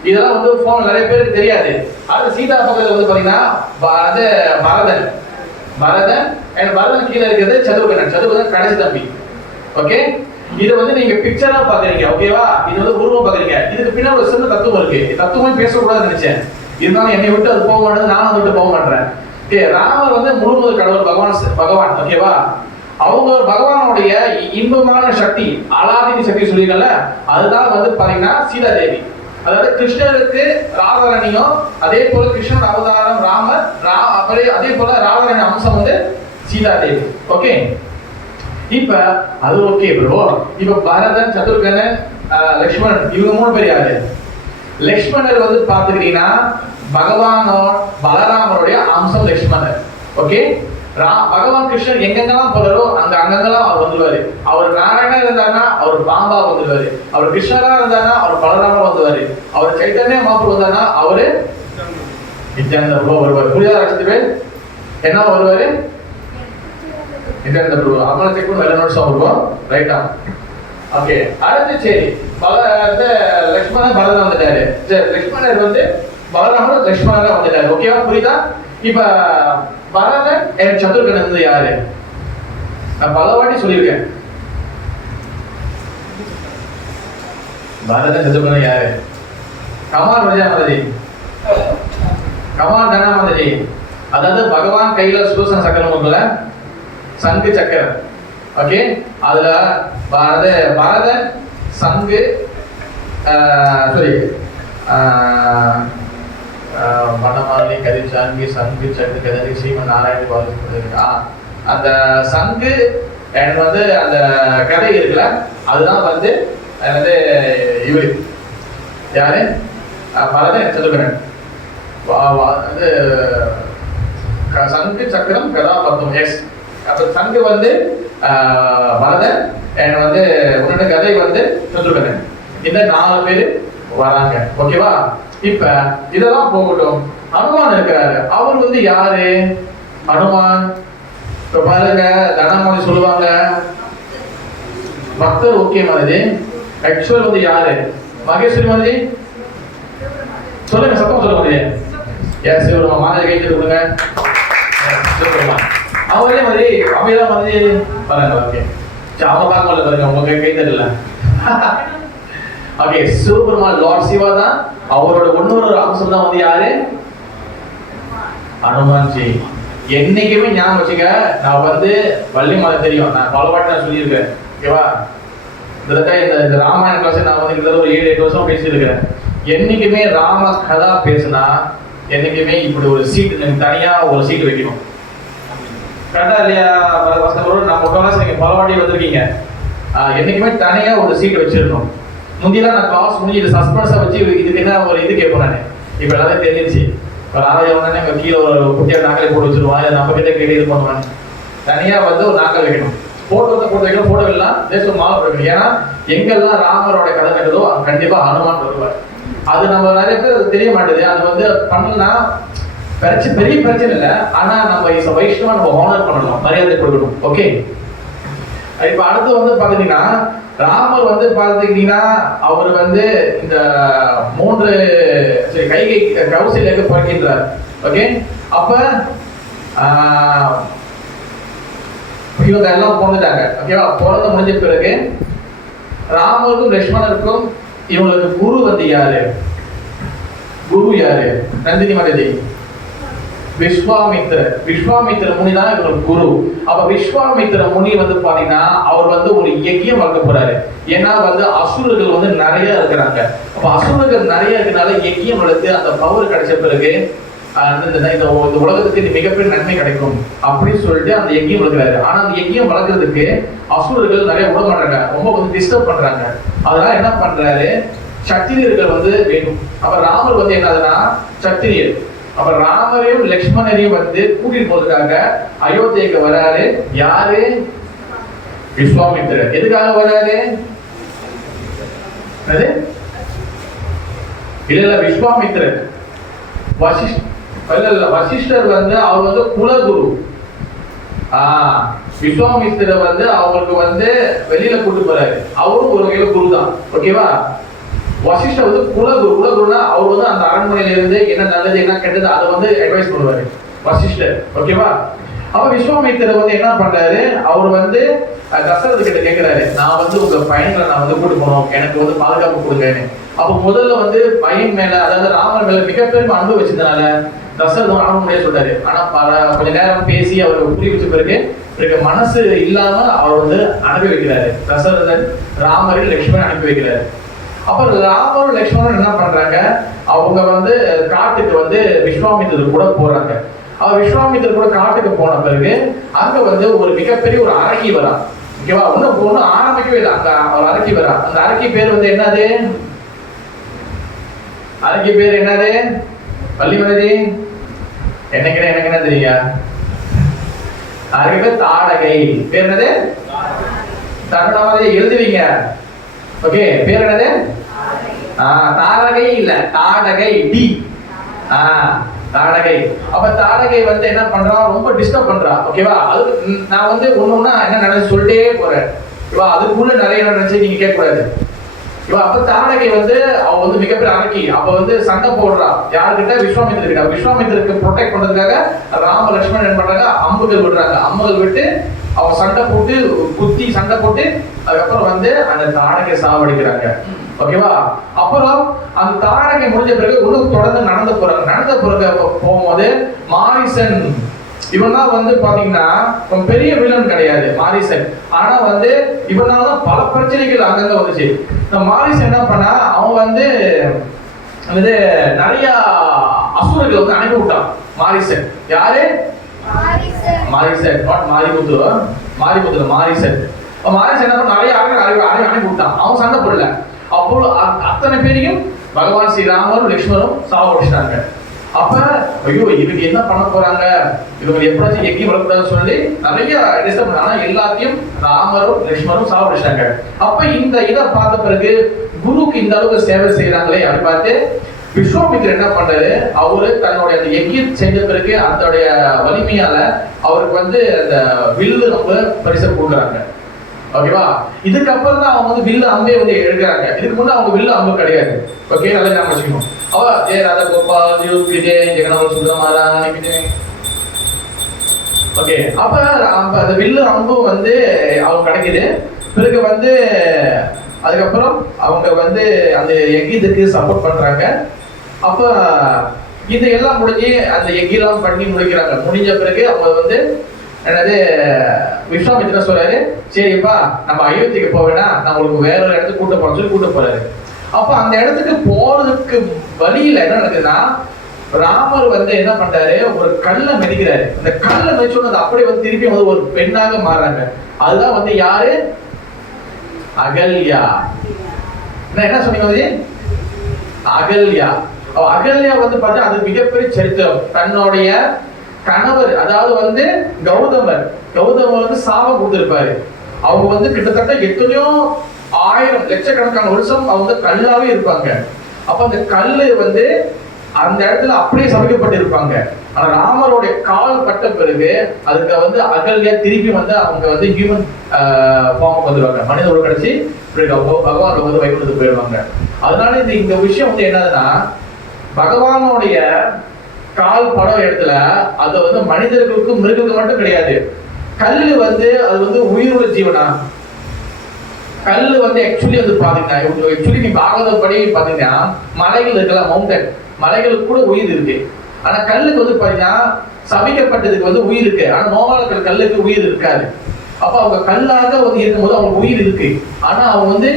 இதெல்லாம் வந்து போன் நிறைய பேருக்கு தெரியாது. அது சீதா பக்கத்துல வந்து பாத்தீங்கன்னா பரதன். பரதன் கீழே இருக்கிறது சத்ருகனன். சத்ருகனன் கடைசி தம்பி. ஓகே. இது வந்து நீங்க பிக்சரா பாக்குறீங்க. ஓகேவா? இது வந்து உருவம் பாக்குறீங்க. இதுக்கு பின்னாடி ஒரு சின்ன தத்துவம் இருக்கு. தத்துவமே பேசக்கூடாதுன்னு நினைச்சேன். இருந்தாலும் என்னை விட்டு அது போக மாட்டேது, நானும் விட்டு போக மாட்டேன். ஓகே. ராமர் வந்து முழுமுதல் கடவுள் பகவான். ஓகேவா? அவங்க பகவானுடைய இன்பமான சக்தி, அலாதின் சக்தி சொல்லிருக்கல, அதுதான் வந்து பாத்தீங்கன்னா சீதா தேவி. அதாவது கிருஷ்ணருக்கு ராதாரணியும், அதே போல கிருஷ்ணன் அவதாரம் ராமர், அதே போல ராதாரணி அம்சம் வந்து சீதா தேவி. ஓகே. இப்ப அது ஓகே ப்ரோ. இப்ப பரதன், சத்ருகனன், லக்ஷ்மணன், இவங்க 3 பேர் யாரு? லக்ஷ்மணர் வந்து பாத்துக்கிட்டீங்கன்னா பலராமருடைய அம்சம் லக்ஷ்மணர். ஓகே. பகவான் கிருஷ்ணன் எங்கெங்கெல்லாம் போறாரோ அங்கெல்லாம் அவர் வந்துருவாரு. அவர் நாராயணா இருந்தாருன்னா அவர் பாம்பா வந்துருவாரு. அவர் கிருஷ்ணரா இருந்தாருன்னா அவர் பலராமா வந்துருவாரு. அவர் சைத்தன்ய மாப்பு வந்தாருன்னா அவரு நித்யானந்த பிரபு வருவார். புரியாத லட்சத்து பேர் என்ன வருவாரு? நித்யானந்த பிரபு. அப்புறம் செக் பண்ணி வேலை நோட்ஸ் வருவோம். ரைட்டா? ஓகே, அடுத்து சரி லக்ஷ்மணன் பலராமன் வந்துட்டாரு. சரி, லக்ஷ்மணர் வந்து பலராமன் லக்ஷ்மணரா வந்துட்டாரு. ஓகேவா, புரியுதா? இப்ப பரதன் எனக்கு சத்ருகன் வந்து யாரு? நான் பல வாட்டி சொல்லியிருக்கேன். பரதன் சத்ருகன் யாரு? கமால் வஜா மாதிரி, கமால் தனா மாதிரி. அதாவது பகவான் கையில சுதர்சன சக்கரம் இருக்குல்ல, சங்கு சக்கரம். ஓகே, அதுல பரதன் சங்கு வனமாலி கதிச்சாங்கி சங்கு சங்கு கதறி ஸ்ரீமன் நாராயண பாலு. அந்த சங்கு எனக்கு வந்து அந்த கதை இருக்குல்ல, அதுதான் வந்து என்னது இவரு யாரு? பரதன் சதுரன். வந்து சங்கு சக்கரம் கதாபத்தம். எஸ், அப்ப சங்கு வந்து பரதன், வந்து உன்னோட கதை வந்து சத்ருகன். இந்த 4 பேரு வராங்க. ஓகேவா? இப்ப இதெல்லாம் போகட்டும். அனுமான் இருக்கிறாரு. அவர் வந்து யாரு? அனுமான் இப்ப பாருங்க, தனமொழி சொல்லுவாங்க பக்தர். ஓகே மாதிரி ஆக்சுவல் வந்து யாரு? மகேஸ்வரி மாதிரி சொல்லுங்க, சத்தம் சொல்ல முடியும். எஸ், ஒரு மாதிரி கைட்டு கொடுங்க. அவரே மாதிரி அமிதா மாதிரி பாருங்க. ஓகே, அவங்க பார்க்க முடியல பாருங்க, உங்க கை தரல. ஓகே, சிவபெருமான் லார்ட் சிவா தான். அவரோட இன்னொரு அம்சம் தான் வந்து யாரு? அனுமான்ஜி. என்னைக்குமே ஞாபகம் வச்சுக்க, நான் வந்து வள்ளி மலை தெரியும், நான் பல வாட்டி நான் சொல்லியிருக்கேன். ஓகேவா? இந்த ராமாயண கிளாஸ் நான் வந்து கிட்டத்தட்ட ஒரு 7-8 வருஷம் பேசியிருக்கிறேன். என்னைக்குமே ராம கதா பேசுனா என்னைக்குமே இப்படி ஒரு சீட் தனியா ஒரு சீட் வைக்கணும். கரெக்டா இல்லையா? நம்ம முக்கால்வாசி நீங்க பல வாட்டி வந்திருக்கீங்க. என்னைக்குமே தனியா ஒரு சீட் வச்சிருக்கணும். முந்தியெல்லாம் நான் கிளாஸ் முடிஞ்சு இது சஸ்பென்ஸா வச்சு இதுக்கு என்ன ஒரு இது கேட்போம். நான் இப்ப எல்லாரும் தெரிஞ்சிருச்சு. ஒரு ஆராய்ச்சி அங்க கீழே ஒரு குட்டியா நாக்களை போட்டு வச்சிருவான். இதை நம்ம கிட்ட கேட்டு இது பண்ணுவாங்க. தனியா வந்து ஒரு நாக்கள் வைக்கணும். போட்டோ வைக்கணும். போட்டோ எல்லாம் தேசம் மாலை போடணும். ஏன்னா எங்கெல்லாம் ராமரோட கதை கட்டுதோ கண்டிப்பா ஹனுமான் வருவார். அது நம்ம நிறைய பேர் தெரிய மாட்டேது. அது வந்து பண்ணலன்னா பெரிய பிரச்சனை இல்லை. ஆனா நம்ம வைஷ்ணவா நம்ம ஹானர் பண்ணணும், மரியாதை கொடுக்கணும். ஓகே, இப்ப அடுத்து வந்து பாத்தீங்கன்னா ராமர் வந்து பாத்தீங்கன்னா அவர் வந்து இந்த 3 கைகை கௌசல்யாக்கு பிறக்கின்றார். ஓகே, அப்ப இவங்க எல்லாம் பிறந்துட்டாங்க. ஓகேவா? பிறந்து முடிஞ்ச பிறகு ராமருக்கும் லட்சுமணருக்கும் இவங்களுக்கு குரு வந்து யாரு? குரு யாரு? நந்தினி மகதி விஸ்வாமித்திர முனி தான் இவங்களுக்கு குரு. அப்ப விஸ்வாமித்திர முனி வந்து பாத்தீங்கன்னா அவர் வந்து ஒரு யஜ்யம் வளர்க்க போறாரு. ஏன்னா வந்து அசுரர்கள் வந்து நிறைய இருக்கிறாங்க. அப்ப அசுரர்கள் நிறைய இருக்கனால யஜ்யம் வளர்த்து அந்த பவர் கிடைச்ச பிறகு இந்த உலகத்துக்கு மிகப்பெரிய நன்மை கிடைக்கும் அப்படின்னு சொல்லிட்டு அந்த யஜ்யம் வளர்க்கிறாரு. ஆனா அந்த யஜ்யம் வளர்க்கறதுக்கு அசுரர்கள் நிறைய விட மாட்டாங்க, ரொம்ப வந்து டிஸ்டர்ப் பண்றாங்க. அதனால என்ன பண்றாரு? சத்திரியர்கள் வந்து வேணும். அப்ப ராமர் வந்து என்னதுன்னா சத்திரியர். அப்ப ராமரையும் லக்ஷ்மணரையும் வந்து கூட்டிட்டு போறதுக்காக அயோத்தியைக்கு வராரு. யாரு? விஸ்வாமித்திரர். எதுக்காக வராரு? இல்ல விஸ்வாமித்திரர் வசிஷ்டர் வந்து அவர் வந்து குலகுரு. விஸ்வாமித்திரர் வந்து அவருக்கு வந்து வெளியில கூட்டு போறாரு. அவரும் ஒரு வகையில குரு தான். ஓகேவா? வசிஷ்டர் வந்து குலகுருனா அவர் வந்து அந்த அரண்மனையில இருந்து என்ன நல்லது என்ன கெட்டது அதை வந்து அட்வைஸ் பண்ணுவாரு வசிஷ்டர். ஓகேவா? அப்ப விஸ்வாமித்திரர் வந்து என்ன பண்றாரு? அவர் வந்து தசரத கிட்ட கேட்கிறாரு, நான் வந்து உங்க பையன்களை நான் வந்து கூட்டு போனோம், எனக்கு வந்து பாதுகாப்பு கொடுங்கன்னு. அப்ப முதல்ல வந்து பையன் மேல, அதாவது ராமர் மேல மிகப்பெரும் அன்பு வச்சதுனால தசரதம் அனுமதியே சொல்றாரு. ஆனா கொஞ்ச நேரம் பேசி அவருக்கு புரிய வச்ச பிறகு மனசு இல்லாம அவர் வந்து அனுப்பி வைக்கிறாரு. தசரதன் ராமரை லட்சுமணன் அனுப்பி வைக்கிறாரு. அப்ப ராமரும் லட்சுமணன் என்ன பண்றாங்க? அவங்க வந்து காட்டுக்கு வந்து விஸ்வாமித்திரர் கூட போறாங்க. அவர் விஸ்வாமித்திரர் கூட காட்டுக்கு போன பிறகு அங்க வந்து ஒரு மிகப்பெரிய ஒரு அரக்கி வரா. ஓகேவா? ஒன்னும் ஆரம்பிக்கவே இல்லை. அங்க ஒரு அரக்கி வரா. அந்த அரக்கி பேர் வந்து என்னது? அரக்கி பேர் என்னது? பள்ளிமதி எனக்கு என்ன தெரியுங்க? அரக்கி பேர் தாடகை. பேர் என்னது? தமிழ் எழுதுவீங்க. ஓகே, பேர் என்னது? தாரகை இல்ல, தாடகை. டி தாடகை. அப்ப தாடகை வந்து என்ன பண்றா? ரொம்ப டிஸ்டர்ப் பண்றா. ஓகேவா? அது நான் வந்து ஒண்ணுன்னா என்ன நடந்து சொல்லிட்டே போறேன். இவா அதுக்குள்ள நிறைய நினைச்சு நீங்க கேட்க கூடாது. இவ அப்ப தாடகை வந்து அவ வந்து மிகப்பெரிய அரக்கி. அப்ப வந்து சண்டை போடுறா யாருக்கிட்ட? விஸ்வாமித்திரர்கிட்ட. விஸ்வாமித்திரருக்கு ப்ரொடெக்ட் பண்றதுக்காக ராம லட்சுமணன் என்ன பண்றாங்க? அம்புகள் விடுறாங்க. அம்புகள் விட்டு அவ சண்டை போட்டு குத்தி சண்டை போட்டு அதுக்கப்புறம் வந்து அந்த தாடகை சாவடிக்கிறாங்க. ஓகேவா? அப்புறம் அந்த தாடகை முடிஞ்ச பிறகு இன்னும் தொடர்ந்து நடந்து போறாங்க. நடந்த பிறகு போகும்போது மாரிசன் இவன் தான் வந்து பாத்தீங்கன்னா பெரிய வில்லன் கிடையாது மாரிசன். ஆனா வந்து இவனால பல பிரச்சனைகள் அங்கங்க வந்துச்சு. மாரிசன் என்ன பண்ணா, அவன் வந்து நிறைய அசுரர்கள் வந்து அனுப்பி விட்டான் மாரிசன். யாரு? Morrison, not Marimuthu. Marimuthu Morrison. Morrison என்ன பண்ண, நிறைய அனுப்பி விட்டான். அவன் சண்டை போடல. அப்போ அத்தனை பேரையும் பகவான் ஸ்ரீராமரும் லட்சுமணரும் சாவடிச்சிட்டாங்க. அப்ப ஐயோ இவங்க என்ன பண்ண போறாங்க, இவங்க எப்படாச்சும் எங்கேயும் வரக்கூடாதுன்னு சொல்லி நிறைய டிஸ்டர்ப் பண்ணாங்க. ஆனா எல்லாத்தையும் ராமரும் லட்சுமணரும் சாவடிச்சாங்க. அப்ப இந்த இதை பார்த்த பிறகு குருக்கு இந்த அளவுக்கு சேவை செய்யறாங்களே அப்படி பார்த்து விஸ்வாமித்திரர் என்ன பண்றாரு, அவரு தன்னுடைய அந்த யஜ்யம் செஞ்ச பிறகு அதோடைய வலிமையால அவருக்கு வந்து அந்த வில்லு நம்ம பரிசு கொடுக்குறாங்க. ஓகேவா? இதுக்கப்புறம் தான் அவங்க வந்து வில்லு அம்பே வந்து எடுக்கிறாங்க. இதுக்கு முன்னாடி அவங்க வில்லு அம்பு கிடையாது. ஓகே, நல்லா ஞாபகம் வச்சுக்கணும். அவ ஜெய ராதா கோபால் விஜய் ஜெகநாத சுந்தரமாரா. ஓகே, அப்ப அந்த வில்லு அம்பு வந்து அவங்க கிடைக்குது. பிறகு வந்து அதுக்கப்புறம் அவங்க வந்து அந்த யஜ்யத்துக்கு சப்போர்ட் பண்றாங்க. அப்ப இது எல்லாம் முடிஞ்சு அந்த யஜ்யம் பண்ணி முடிக்கிறாங்க. முடிஞ்ச பிறகு அவங்க வந்து என்னது விஸ்வாமித்திரர் சொல்றாரு, சரிப்பா நம்ம அயோத்திக்கு போவேன்னா நான் உங்களுக்கு வேற ஒரு இடத்துக்கு கூட்ட போறேன்னு சொல்லி கூட்ட போறாரு. அப்ப அந்த இடத்துக்கு போறதுக்கு வழியில என்ன நடக்குதுன்னா, ராமர் வந்து என்ன பண்றாரு, ஒரு கல்லை மிதிக்கிறாரு. அந்த கல்லை மிதிச்சோன்னு அப்படியே வந்து திருப்பி வந்து ஒரு பெண்ணாக மாறாங்க. அதுதான் வந்து யாரு? அகல்யா. என்ன சொன்னீங்க? அகல்யா. அகல்யா வந்து பார்த்தா அது மிகப்பெரிய சரித்திரம். தன்னுடைய கணவர் அதாவது வந்து கௌதமர் வந்து சாபம் கொடுத்திருப்பாரு. அவங்க வந்து கிட்டத்தட்ட எத்தனையோ ஆயிரம் லட்சக்கணக்கான வருஷம் அவங்க கல்லாவே இருப்பாங்க. அப்ப அந்த கல்லு வந்து அந்த இடத்துல அப்படியே சமைக்கப்பட்டிருப்பாங்க. ஆனா ராமருடைய கால் பட்ட பிறகு அதுக்கு வந்து அகல்யா திருப்பி வந்து அவங்க வந்து ஹியூமன் ஃபார்ம் வந்துருவாங்க. மனித உடல் கிடைச்சி பகவான் வந்து வைகுண்டத்துக்கு போயிடுவாங்க. அதனால இந்த விஷயம் வந்து என்னதுன்னா, பகவானுடைய கால் படம் இடத்துல அது வந்து மனிதர்களுக்கும் மிருகங்களுக்கு மட்டும் கிடையாது. கல்லு வந்து அது வந்து உயிருள்ள ஜீவனா. கல்லு வந்து ஆக்சுவலி வந்து பாத்தீங்கன்னா, ஆக்சுவலி நீ பாகவத படி பாத்தீங்கன்னா மலைகள் இருக்கலாம், மவுண்டன் மலைகளுக்கு கூட உயிர் இருக்கு. ஆனா கல்லுக்கு வந்து பாத்தீங்கன்னா சபிக்கப்பட்டதுக்கு வந்து உயிர் இருக்கு. ஆனா நோவாள கல்லுக்கு உயிர் இருக்காது. அப்ப அவங்க கல்லாக வந்து இருக்கும்போது அவங்களுக்கு உயிர் இருக்கு. ஆனா அவங்க வந்து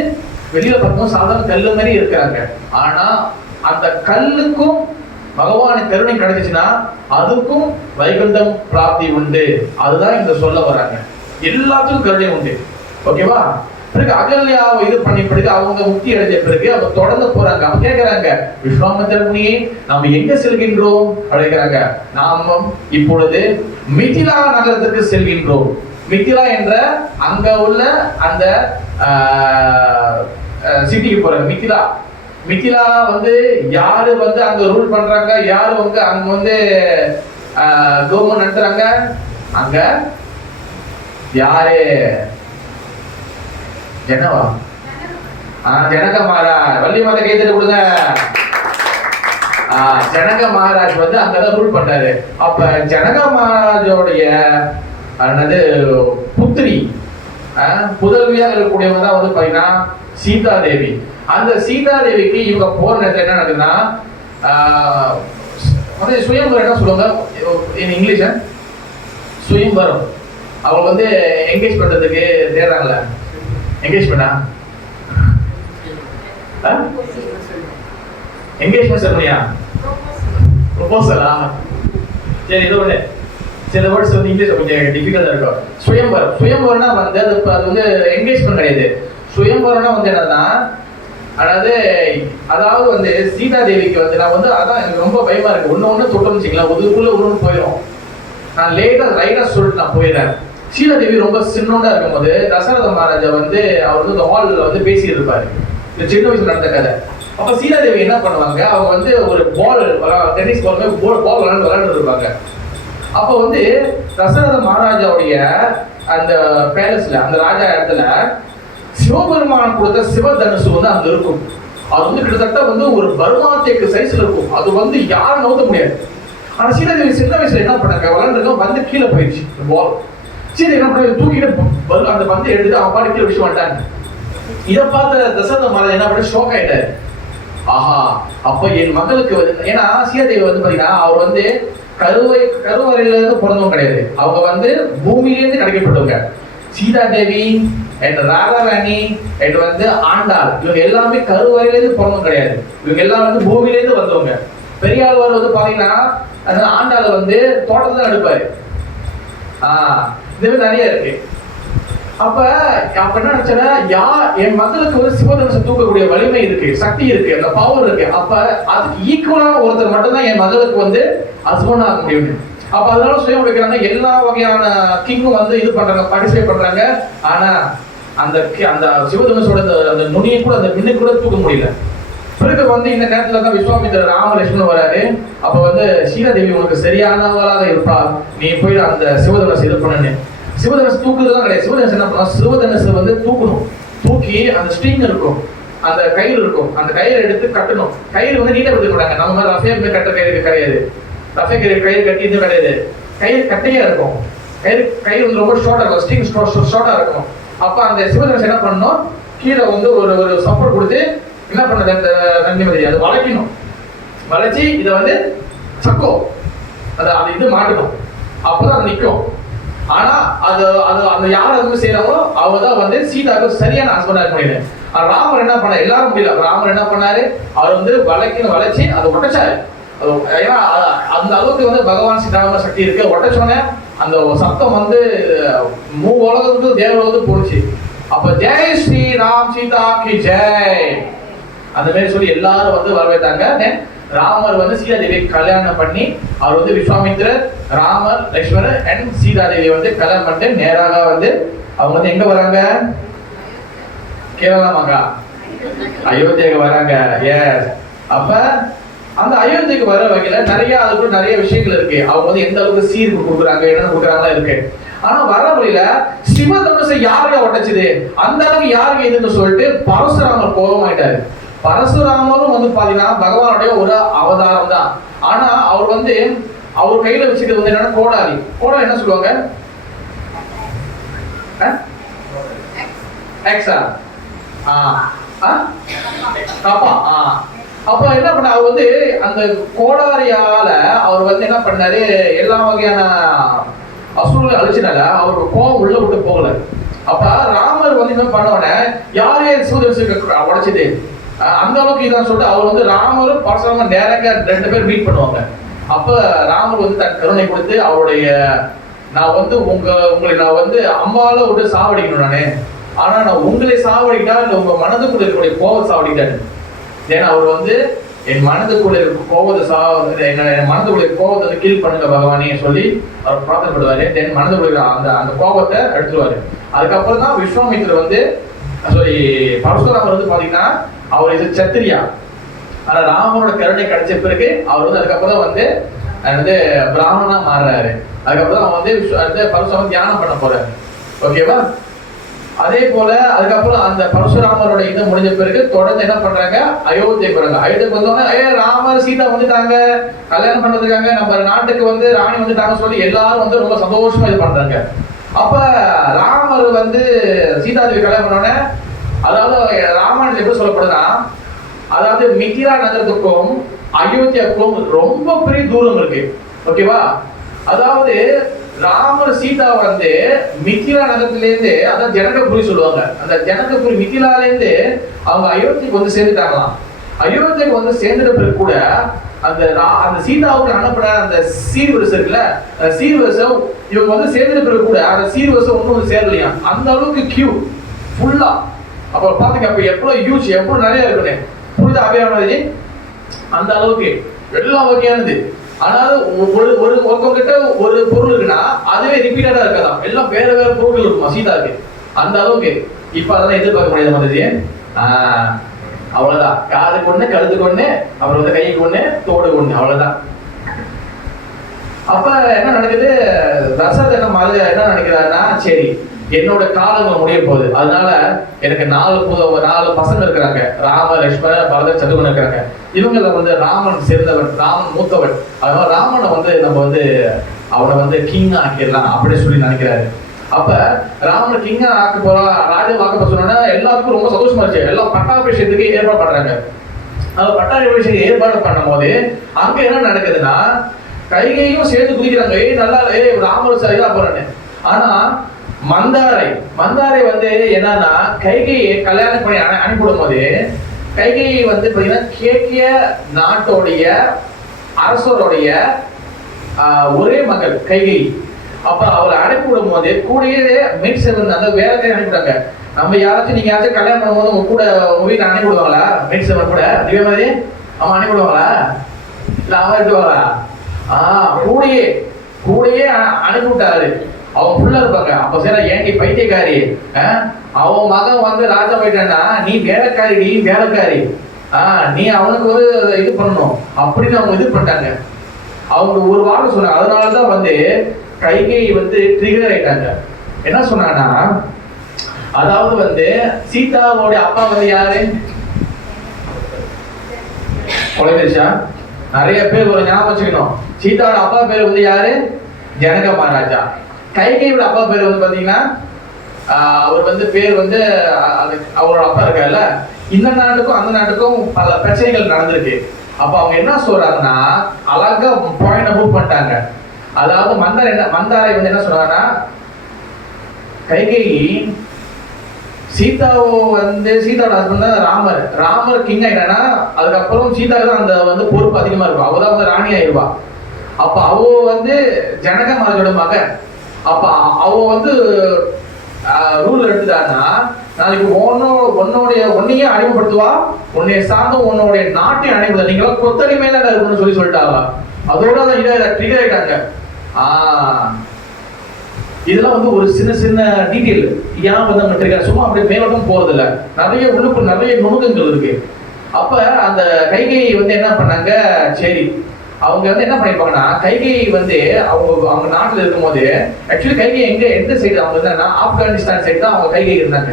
வெளியில பார்க்கும்போது சாதாரண கல்லு மாதிரி இருக்கிறாங்க. ஆனா அந்த கல்லுக்கும் பகவான கருணை கிடைச்சிச்சுன்னா அதுக்கும் வைகுண்டம் பிராப்தி உண்டு. அதுதான் இங்க சொல்ல வராங்க. எல்லாத்துக்கும் கருணை உண்டு. ஓகேவா? பிறகு அகல்யாவை இது பண்ணி பிறகு அவங்க முக்தி அடைஞ்ச பிறகு அவங்க தொடர்ந்து போறாங்க. அவங்க கேட்கிறாங்க, விஸ்வாமித்திர முனியே நாம் எங்க செல்கின்றோம் அப்படிங்கிறாங்க. நாம் இப்பொழுது மிதிலா நகரத்துக்கு செல்கின்றோம். மிதிலா என்ற அங்க உள்ள அந்த சிட்டிக்கு போறாங்க. மிதிலா வந்து யாரு வந்து அங்க ரூல் பண்றாங்க, யாரு வந்து அங்க வந்து கவர்மெண்ட் நடத்துறாங்க, அங்க யாரு? ஜனவா? ஜனக மகாராஜ். வள்ளி மாத கைத்தறி கொடுங்க. ஜனக மகாராஜ் வந்து அங்கதான் ரூல் பண்றாரு. அப்ப ஜனக மகாராஜோடைய புத்திரி புதல்வியா இருக்கக்கூடியவங்க தான் வந்து பாத்தீங்கன்னா சீதா தேவி. அந்த சீதா தேவிக்கு இவங்க போற நேரத்தில் என்ன நடக்குதுன்னா, சுயம்பரம் என்ன சொல்லுவாங்க இங்கிலீஷ், சுயம்பரம். அவங்க வந்து என்கேஜ் பண்றதுக்கு தேடுறாங்களே, என்கேஜ் பண்ணா என்கேஜ்மெண்ட் செரமனியா, ப்ரொபோசலா? சரி, இது ஒண்ணு சில வேர்ட்ஸ் வந்து இங்கிலீஷ்ல கொஞ்சம் டிஃபிகல்ட்டா இருக்கும். சுயம்பரம்னா வந்து அது வந்து என்கேஜ்மெண்ட் கிடையாது. சுயம்பரம்னா வந்து என்னன்னா, அதாவது வந்து சீதா தேவிக்கு வந்து நான் வந்து அதான் எனக்கு ரொம்ப பயமா இருக்கு. ஒண்ணு தொட்டோம்னு வச்சுக்கலாம், ஒதுக்குள்ள ஒண்ணு போயிடும். நான் லைட்டா சொல்லிட்டு நான் போயிடுறேன். சீதா தேவி ரொம்ப சின்னோண்டா இருக்கும் போது தசரத மகாராஜா வந்து அவர் வந்து இந்த ஹால்ல வந்து பேசிட்டு இருப்பாரு. இந்த சின்ன வயசுல நடந்த கதை. அப்ப சீதா தேவி என்ன பண்ணுவாங்க, அவங்க வந்து ஒரு பால் டென்னிஸ் பால் விளையாண்டு இருப்பாங்க. அப்ப வந்து தசரத மகாராஜாவுடைய அந்த பேலஸ்ல அந்த ராஜா இடத்துல சிவபெருமான் கொடுத்த சிவதனுசு வந்து அங்க இருக்கும். அது வந்து கிட்டத்தட்ட வந்து ஒரு பர்மாத்தேக்கு சைஸ்ல இருக்கும். அது வந்து யாரும் நோக்க முடியாது. ஆனா சீதாதேவி சின்ன வயசுல என்ன பண்ணாங்க, விளையாண்டுருக்கோம், வந்து கீழே போயிடுச்சு பால். சரி என்ன பண்ண, தூக்கிட்டு அந்த பந்து எடுத்து அவன் பாடி கீழே விஷயம் வந்துட்டாங்க. இதை பார்த்த தசரத மகாராஜா என்ன பண்ண, ஷோக் ஆயிட்டாரு. ஆஹா, அப்ப என் மகளுக்கு வந்து, ஏன்னா சீதாதேவி வந்து பாத்தீங்கன்னா அவர் வந்து கருவறையில இருந்து பிறந்தவங்க கிடையாது. அவங்க வந்து பூமியிலேருந்து கிடைக்கப்பட்டவங்க. சீதாதேவி அண்ட் ராதாராணி அண்ட் வந்து ஆண்டாள், இவங்க எல்லாமே கருவறையிலேருந்து பிறந்தவங்க கிடையாது. இவங்க எல்லாம் வந்து பூமியிலேருந்து வந்தவங்க. பெரியாழ்வார் வந்து பாத்தீங்கன்னா ஆண்டாள் வந்து தோட்டத்துல தான் எடுப்பாரு. இது நிறைய இருக்கு. அப்ப என்ன நினைச்சா, என் மக்களுக்கு வந்து சிவதனுசை தூக்கக்கூடிய வலிமை இருக்கு, சக்தி இருக்கு, அந்த பவர் இருக்கு. அப்ப அதுக்கு ஈக்குவலான ஒருத்தர் மட்டும்தான் என் மகளுக்கு வந்து ஹஸ்பண்ட் ஆக முடியும். அப்ப அதனால சுயம் வைக்கிறாங்க. எல்லா வகையான கிங்கும் வந்து இது பண்றாங்க, பார்ட்டிசிபேட் பண்றாங்க. ஆனா அந்த அந்த சிவதனுசோட அந்த நுனியை கூட, அந்த மின்னை கூட தூக்க முடியல. பிறகு வந்து இந்த நேரத்துல தான் விஸ்வாமித்திரர் ராமலட்சுமணன் வராரு. அப்ப வந்து சீதாதேவி உனக்கு சரியானவளாக இருப்பா, நீ போய் அந்த சிவதனுசை இது பண்ணு. சிவதனுசு தூக்குறதுலாம் கிடையாது. சிவதனுசு என்ன பண்ணா, சிவதனுசு வந்து தூக்கணும். தூக்கி அந்த ஸ்ட்ரிங் இருக்கும், அந்த கயிறு இருக்கும், அந்த கயிறை எடுத்து கட்டணும். கயிறு வந்து நீட்டா விட்டு கூடாங்க. நம்ம மாதிரி ரஃபே கட்டுற கயிறு கிடையாது. ரஃபே கயிறு கட்டி இது கிடையாது. கயிறு கட்டையா இருக்கும். கயிறு வந்து ரொம்ப ஷார்ட்டா இருக்கும், ஸ்ட்ரிங் ஷார்ட்டா இருக்கும். அப்ப அந்த சிவதனுசு என்ன பண்ணணும், கீழே வந்து ஒரு சப்போர்ட் கொடுத்து என்ன பண்ணது, அந்த நந்திமதி அதை வளைக்கணும். வளைச்சி இதை வந்து சக்கோ அது இது மாட்டணும். அப்பதான் அது நிற்கும். ஆனா அது அந்த யார் வந்து செய்யறாங்களோ அவங்க தான் வந்து சீதாவுக்கு சரியான ஹஸ்பண்டா இருக்க முடியல. ராமர் என்ன பண்ண, எல்லாரும் முடியல. ராமர் என்ன பண்ணாரு, அவர் வந்து வளைச்சி அதை உடைச்சாரு. ஏன்னா அந்த அளவுக்கு வந்து பகவான் சீதாராம சக்தி இருக்கு. உடைச்சோன்னே அந்த சத்தம் வந்து உலகத்துக்கு தேவலோகத்துக்கு போச்சு. அப்ப ஜெய் ஸ்ரீ ராம் சீதா கி ஜெய் அந்த மாதிரி சொல்லி எல்லாரும் வந்து வரவேற்றாங்க. ராமர் வந்து சீதாதேவி கல்யாணம் பண்ணி, அவர் வந்து விஸ்வாமித்திரர், ராமர், லட்சுமணர் அண்ட் சீதாதேவி வந்து கல்யாணம் பண்ணிட்டு நேராக வந்து அவங்க வந்து எங்க வராங்க, கேரளாமாங்க அயோத்தியாக்கு வராங்க. எஸ். அப்ப அந்த அயோத்தியாக்கு வர வகையில அதுக்குள்ள நிறைய விஷயங்கள் இருக்கு. அவங்க வந்து எந்த அளவுக்கு சீர் கொடுக்குறாங்க, என்னென்ன கொடுக்குறாங்களா இருக்கு. ஆனா வர வழியில சிவதனுசை யாருடைய உடைச்சது, அந்த அளவுக்கு யாருக்கு எதுன்னு சொல்லிட்டு பரசுராமர் கோபமாயிட்டாரு. பரசுராமரும் வந்து பாத்தீங்கன்னா பகவானுடைய ஒரு அவதாரம் தான். ஆனா அவர் வந்து அவர் கையில வச்சுக்கிறது வந்து என்னன்னா கோடாரி. என்ன சொல்லுவாங்க, கப்பா. அப்ப என்ன பண்ண, அவர் வந்து அந்த கோடாரியால அவர் வந்து என்ன பண்ணாரு, எல்லா வகையான அசுரங்களை அழிச்சினால அவருக்கு கோபம் உள்ள விட்டு போகல. அப்ப ராமர் வந்து என்ன பண்ண, யாரே சிவதனுசை உடைச்சது அந்த அளவுக்கு இதான் சொல்லிட்டு அவர் வந்து ராமரும் பரசுராமர் நேரங்க 2 பேர் மீட் பண்ணுவாங்க. அப்ப ராமர் வந்து தன் கருணை கொடுத்து அவருடைய, நான் வந்து உங்களை நான் வந்து அம்மால விட்டு சாவடிக்கணும் நானே, ஆனா நான் உங்களை சாவடிக்கிட்டா இல்ல உங்க மனதுக்குள்ள இருக்கக்கூடிய கோபத்தை சாவடிக்கிட்டாரு. ஏன்னா அவர் வந்து என் மனதுக்குள்ள இருக்க கோபத்தை என் மனதுக்குள்ள கோபத்தை கீழ் பண்ணுங்க பகவானே சொல்லி அவர் பிரார்த்தனை பண்ணுவாரு. தென் மனதுக்குள்ள அந்த கோபத்தை எடுத்துருவாரு. அதுக்கப்புறம் தான் விஸ்வாமித்திரர் வந்து பரசுராமர் வந்து பாத்தீங்கன்னா அவர் இது சத்திரியா. ஆனா ராமனோட கருணை கிடைச்ச பிறகு அவர் வந்து அதுக்கப்புறம் வந்து பிராமணனா மாறுறாரு. அதுக்கப்புறம் அவன் வந்து பரசுராமர் தியானம் பண்ண போறாரு. ஓகேவா? அதே போல அதுக்கப்புறம் அந்த பரசுராமரோட இது முடிஞ்ச பிறகு தொடர்ந்து என்ன பண்றாங்க, அயோத்தியைக்கு வராங்க. அயோத்தியைக்கு வந்தோடனே ராமர் சீதா வந்துட்டாங்க, கல்யாணம் பண்ணதுக்காங்க, நம்ம நாட்டுக்கு வந்து ராணி வந்துட்டாங்க சொல்லி எல்லாரும் வந்து ரொம்ப சந்தோஷமா இது பண்றாங்க. அப்ப ராமர் வந்து சீதாதேவி கல்யாணம் பண்ணோடனே, அதாவது ராமாயணத்துல எப்படி சொல்லப்படுதுன்னா, அதாவது மிதிலா நகரத்துக்கும் அயோத்தியாவுக்கும் ரொம்ப பெரிய தூரம் இருக்கு. ஓகேவா? அதாவது ராமர் சீதா வந்து மிதிலா நகரத்துல இருந்து, அதாவது ஜனகபுரி சொல்லுவாங்க, அந்த ஜனகபுரி மிதிலால இருந்து அவங்க அயோத்திக்கு வந்து சேர்ந்துட்டாங்களாம். அயோத்திக்கு வந்து சேர்ந்துட்ட பிறகு கூட அந்த சீதாவுக்கு அனுப்புற அந்த சீர்வரிசை இருக்குல்ல, சீர்வரிசம் இவங்க வந்து சேர்ந்துட்ட பிறகு கூட அந்த சீர்வரிசம் ஒன்றும் சேரலையா. அந்த அளவுக்கு கியூ ஃபுல்லா. அப்ப பாத்தீங்க, அப்ப எவ்வளவு யூஸ், எவ்வளவு நிறைய இருக்குன்னு புரியுது அபியானது. அந்த அளவுக்கு எல்லா வகையானது. ஆனாலும் ஒருத்தவங்க கிட்ட ஒரு பொருள் இருக்குன்னா அதுவே ரிப்பீட்டடா இருக்காதான், எல்லாம் வேற வேற பொருள் இருக்குமா சீதாக்கு. அந்த அளவுக்கு இப்ப அதெல்லாம் எதிர்பார்க்க முடியாது மாதிரி. அவ்வளவுதான், காதுக்கு ஒண்ணு, கழுத்துக்கு ஒண்ணு, அப்புறம் வந்து கைக்கு ஒண்ணு, தோடு ஒண்ணு, அவ்வளவுதான். அப்ப என்ன நடக்குது, தசரதன் என்ன நினைக்கிறாருன்னா, சரி என்னோட காலங்கள் முடிய போகுது, அதனால எனக்கு 4 பசங்க இருக்கிறாங்க, ராம லட்சுமண பரதன் சத்ருகன் இருக்கிறாங்க. இவங்கள வந்து ராமன் சேர்ந்தவன், ராமன் மூத்தவன், அதனால ராமனை வந்து நம்ம வந்து அவனை வந்து கிங் ஆக்கிடலாம் அப்படின்னு சொல்லி நினைக்கிறாரு. அப்ப ராமன் கிங்கா ஆக்க போறோம், ராஜா ஆக்க போற சொன்னா எல்லாருக்கும் ரொம்ப சந்தோஷமா இருந்துச்சு. எல்லாம் பட்டாபிஷேகத்துக்கு ஏற்பாடு பண்றாங்க. பட்டாபிஷேகம் ஏற்பாடு பண்ணும் போது அங்க என்ன நடக்குதுன்னா, கைகையும் சேர்ந்து குதிக்கிறாங்க, நல்லா ராமர் சரியா போறான்னு. ஆனா மந்தாரை வந்து என்னன்னா, கைகையை கல்யாணம் பண்ணி அனுப்பிவிடும் போது கைகையை வந்து பாத்தீங்கன்னா கேக்கிய நாட்டோடைய அரசருடைய ஒரே மகள் கைகை. அப்ப அவளை அனுப்பிவிடும் போது கூடயே மேட் செவன் அந்த வேலையை அனுப்பிவிட்டாங்க. நம்ம யாராச்சும் நீங்க யாராச்சும் கல்யாணம் பண்ணும்போது உங்க கூட உங்க வீட்டுல அனுப்பிவிடுவாங்களா? மேட் செவன் கூட இதே மாதிரி அவன் அனுப்பிவிடுவாங்களா? இல்ல அவன் எடுத்துவாங்களா? கூடயே அனுப்பிவிட்டாரு. அவன் ஃபுல்லா இருப்பாங்க. அப்ப சரி, ஏன்டி பைத்தியக்காரி, அவன் மகன் வந்து ராஜா போயிட்டான்னா நீ வேலைக்காரி, நீ அவனுக்கு வந்து இது பண்ணணும் அப்படின்னு அவங்க இது பண்ணிட்டாங்க. அவங்க ஒரு வாரம் சொன்னாங்க. அதனாலதான் வந்து கைகை வந்து ட்ரிகர் ஆயிட்டாங்க. என்ன சொன்னாங்கன்னா, அதாவது வந்து சீதாவோட அப்பா வந்து யாரு? குழந்தைச்சா நிறைய பேர் ஒரு ஞாபகம் வச்சுக்கணும். சீதாவோட அப்பா பேர் வந்து யாரு? ஜனக மகாராஜா. கைகையோட அப்பா பேர் வந்து பாத்தீங்கன்னா, அவர் வந்து பேர் வந்து அவரோட அப்பா இருக்காருல்ல, இந்த நாட்டுக்கும் அந்த நாட்டுக்கும் பல பிரச்சனைகள் நடந்திருக்கு. அப்ப அவங்க என்ன சொல்றாங்கன்னா, அழகா பாயிண்ட் மூவ் பண்ணிட்டாங்க. அதாவது மந்தாரை வந்து என்ன சொல்றாங்கன்னா, கைகை சீதாவோட ஹஸ்பண்ட் தான் ராமர் கிங் ஆயிட்டானா, அதுக்கப்புறம் சீதாவுக்கு தான் அந்த வந்து பொறுப்பு அதிகமா இருக்கும். அவதான் வந்து ராணி ஆயிடுவா. அப்ப அவ வந்து ஜனக மகாராஜோட மகன். அப்ப அவ வந்து ரூல் எடுத்துட்டான்னா, நாளைக்கு உன்னையே அடிமைப்படுத்துவா, உன்னைய சார்ந்த உன்னுடைய நாட்டையும் அடிமைப்படுத்த, நீங்க கொத்தடிமையில தான் இருக்கணும்னு சொல்லிட்டாங்க. அதோட தான் இதை ட்ரிகர் ஆயிட்டாங்க. இதெல்லாம் வந்து ஒரு சின்ன டீட்டெயில். ஏன் வந்து நம்ம ட்ரிகர் சும்மா அப்படியே மேலோட்டம் போறது இல்லை, நிறைய உள்ளுக்கு நிறைய நுணுக்கங்கள் இருக்கு. அப்ப அந்த கைகை வந்து என்ன பண்ணாங்க, சரி அவங்க வந்து என்ன பண்ணிருப்பாங்கன்னா, கைகை வந்து அவங்க நாட்டுல இருக்கும் போது ஆக்சுவலி கைகை எந்த சைடு அவங்க இருந்தாங்கன்னா, ஆப்கானிஸ்தான் சைடு தான் அவங்க கைகை இருந்தாங்க.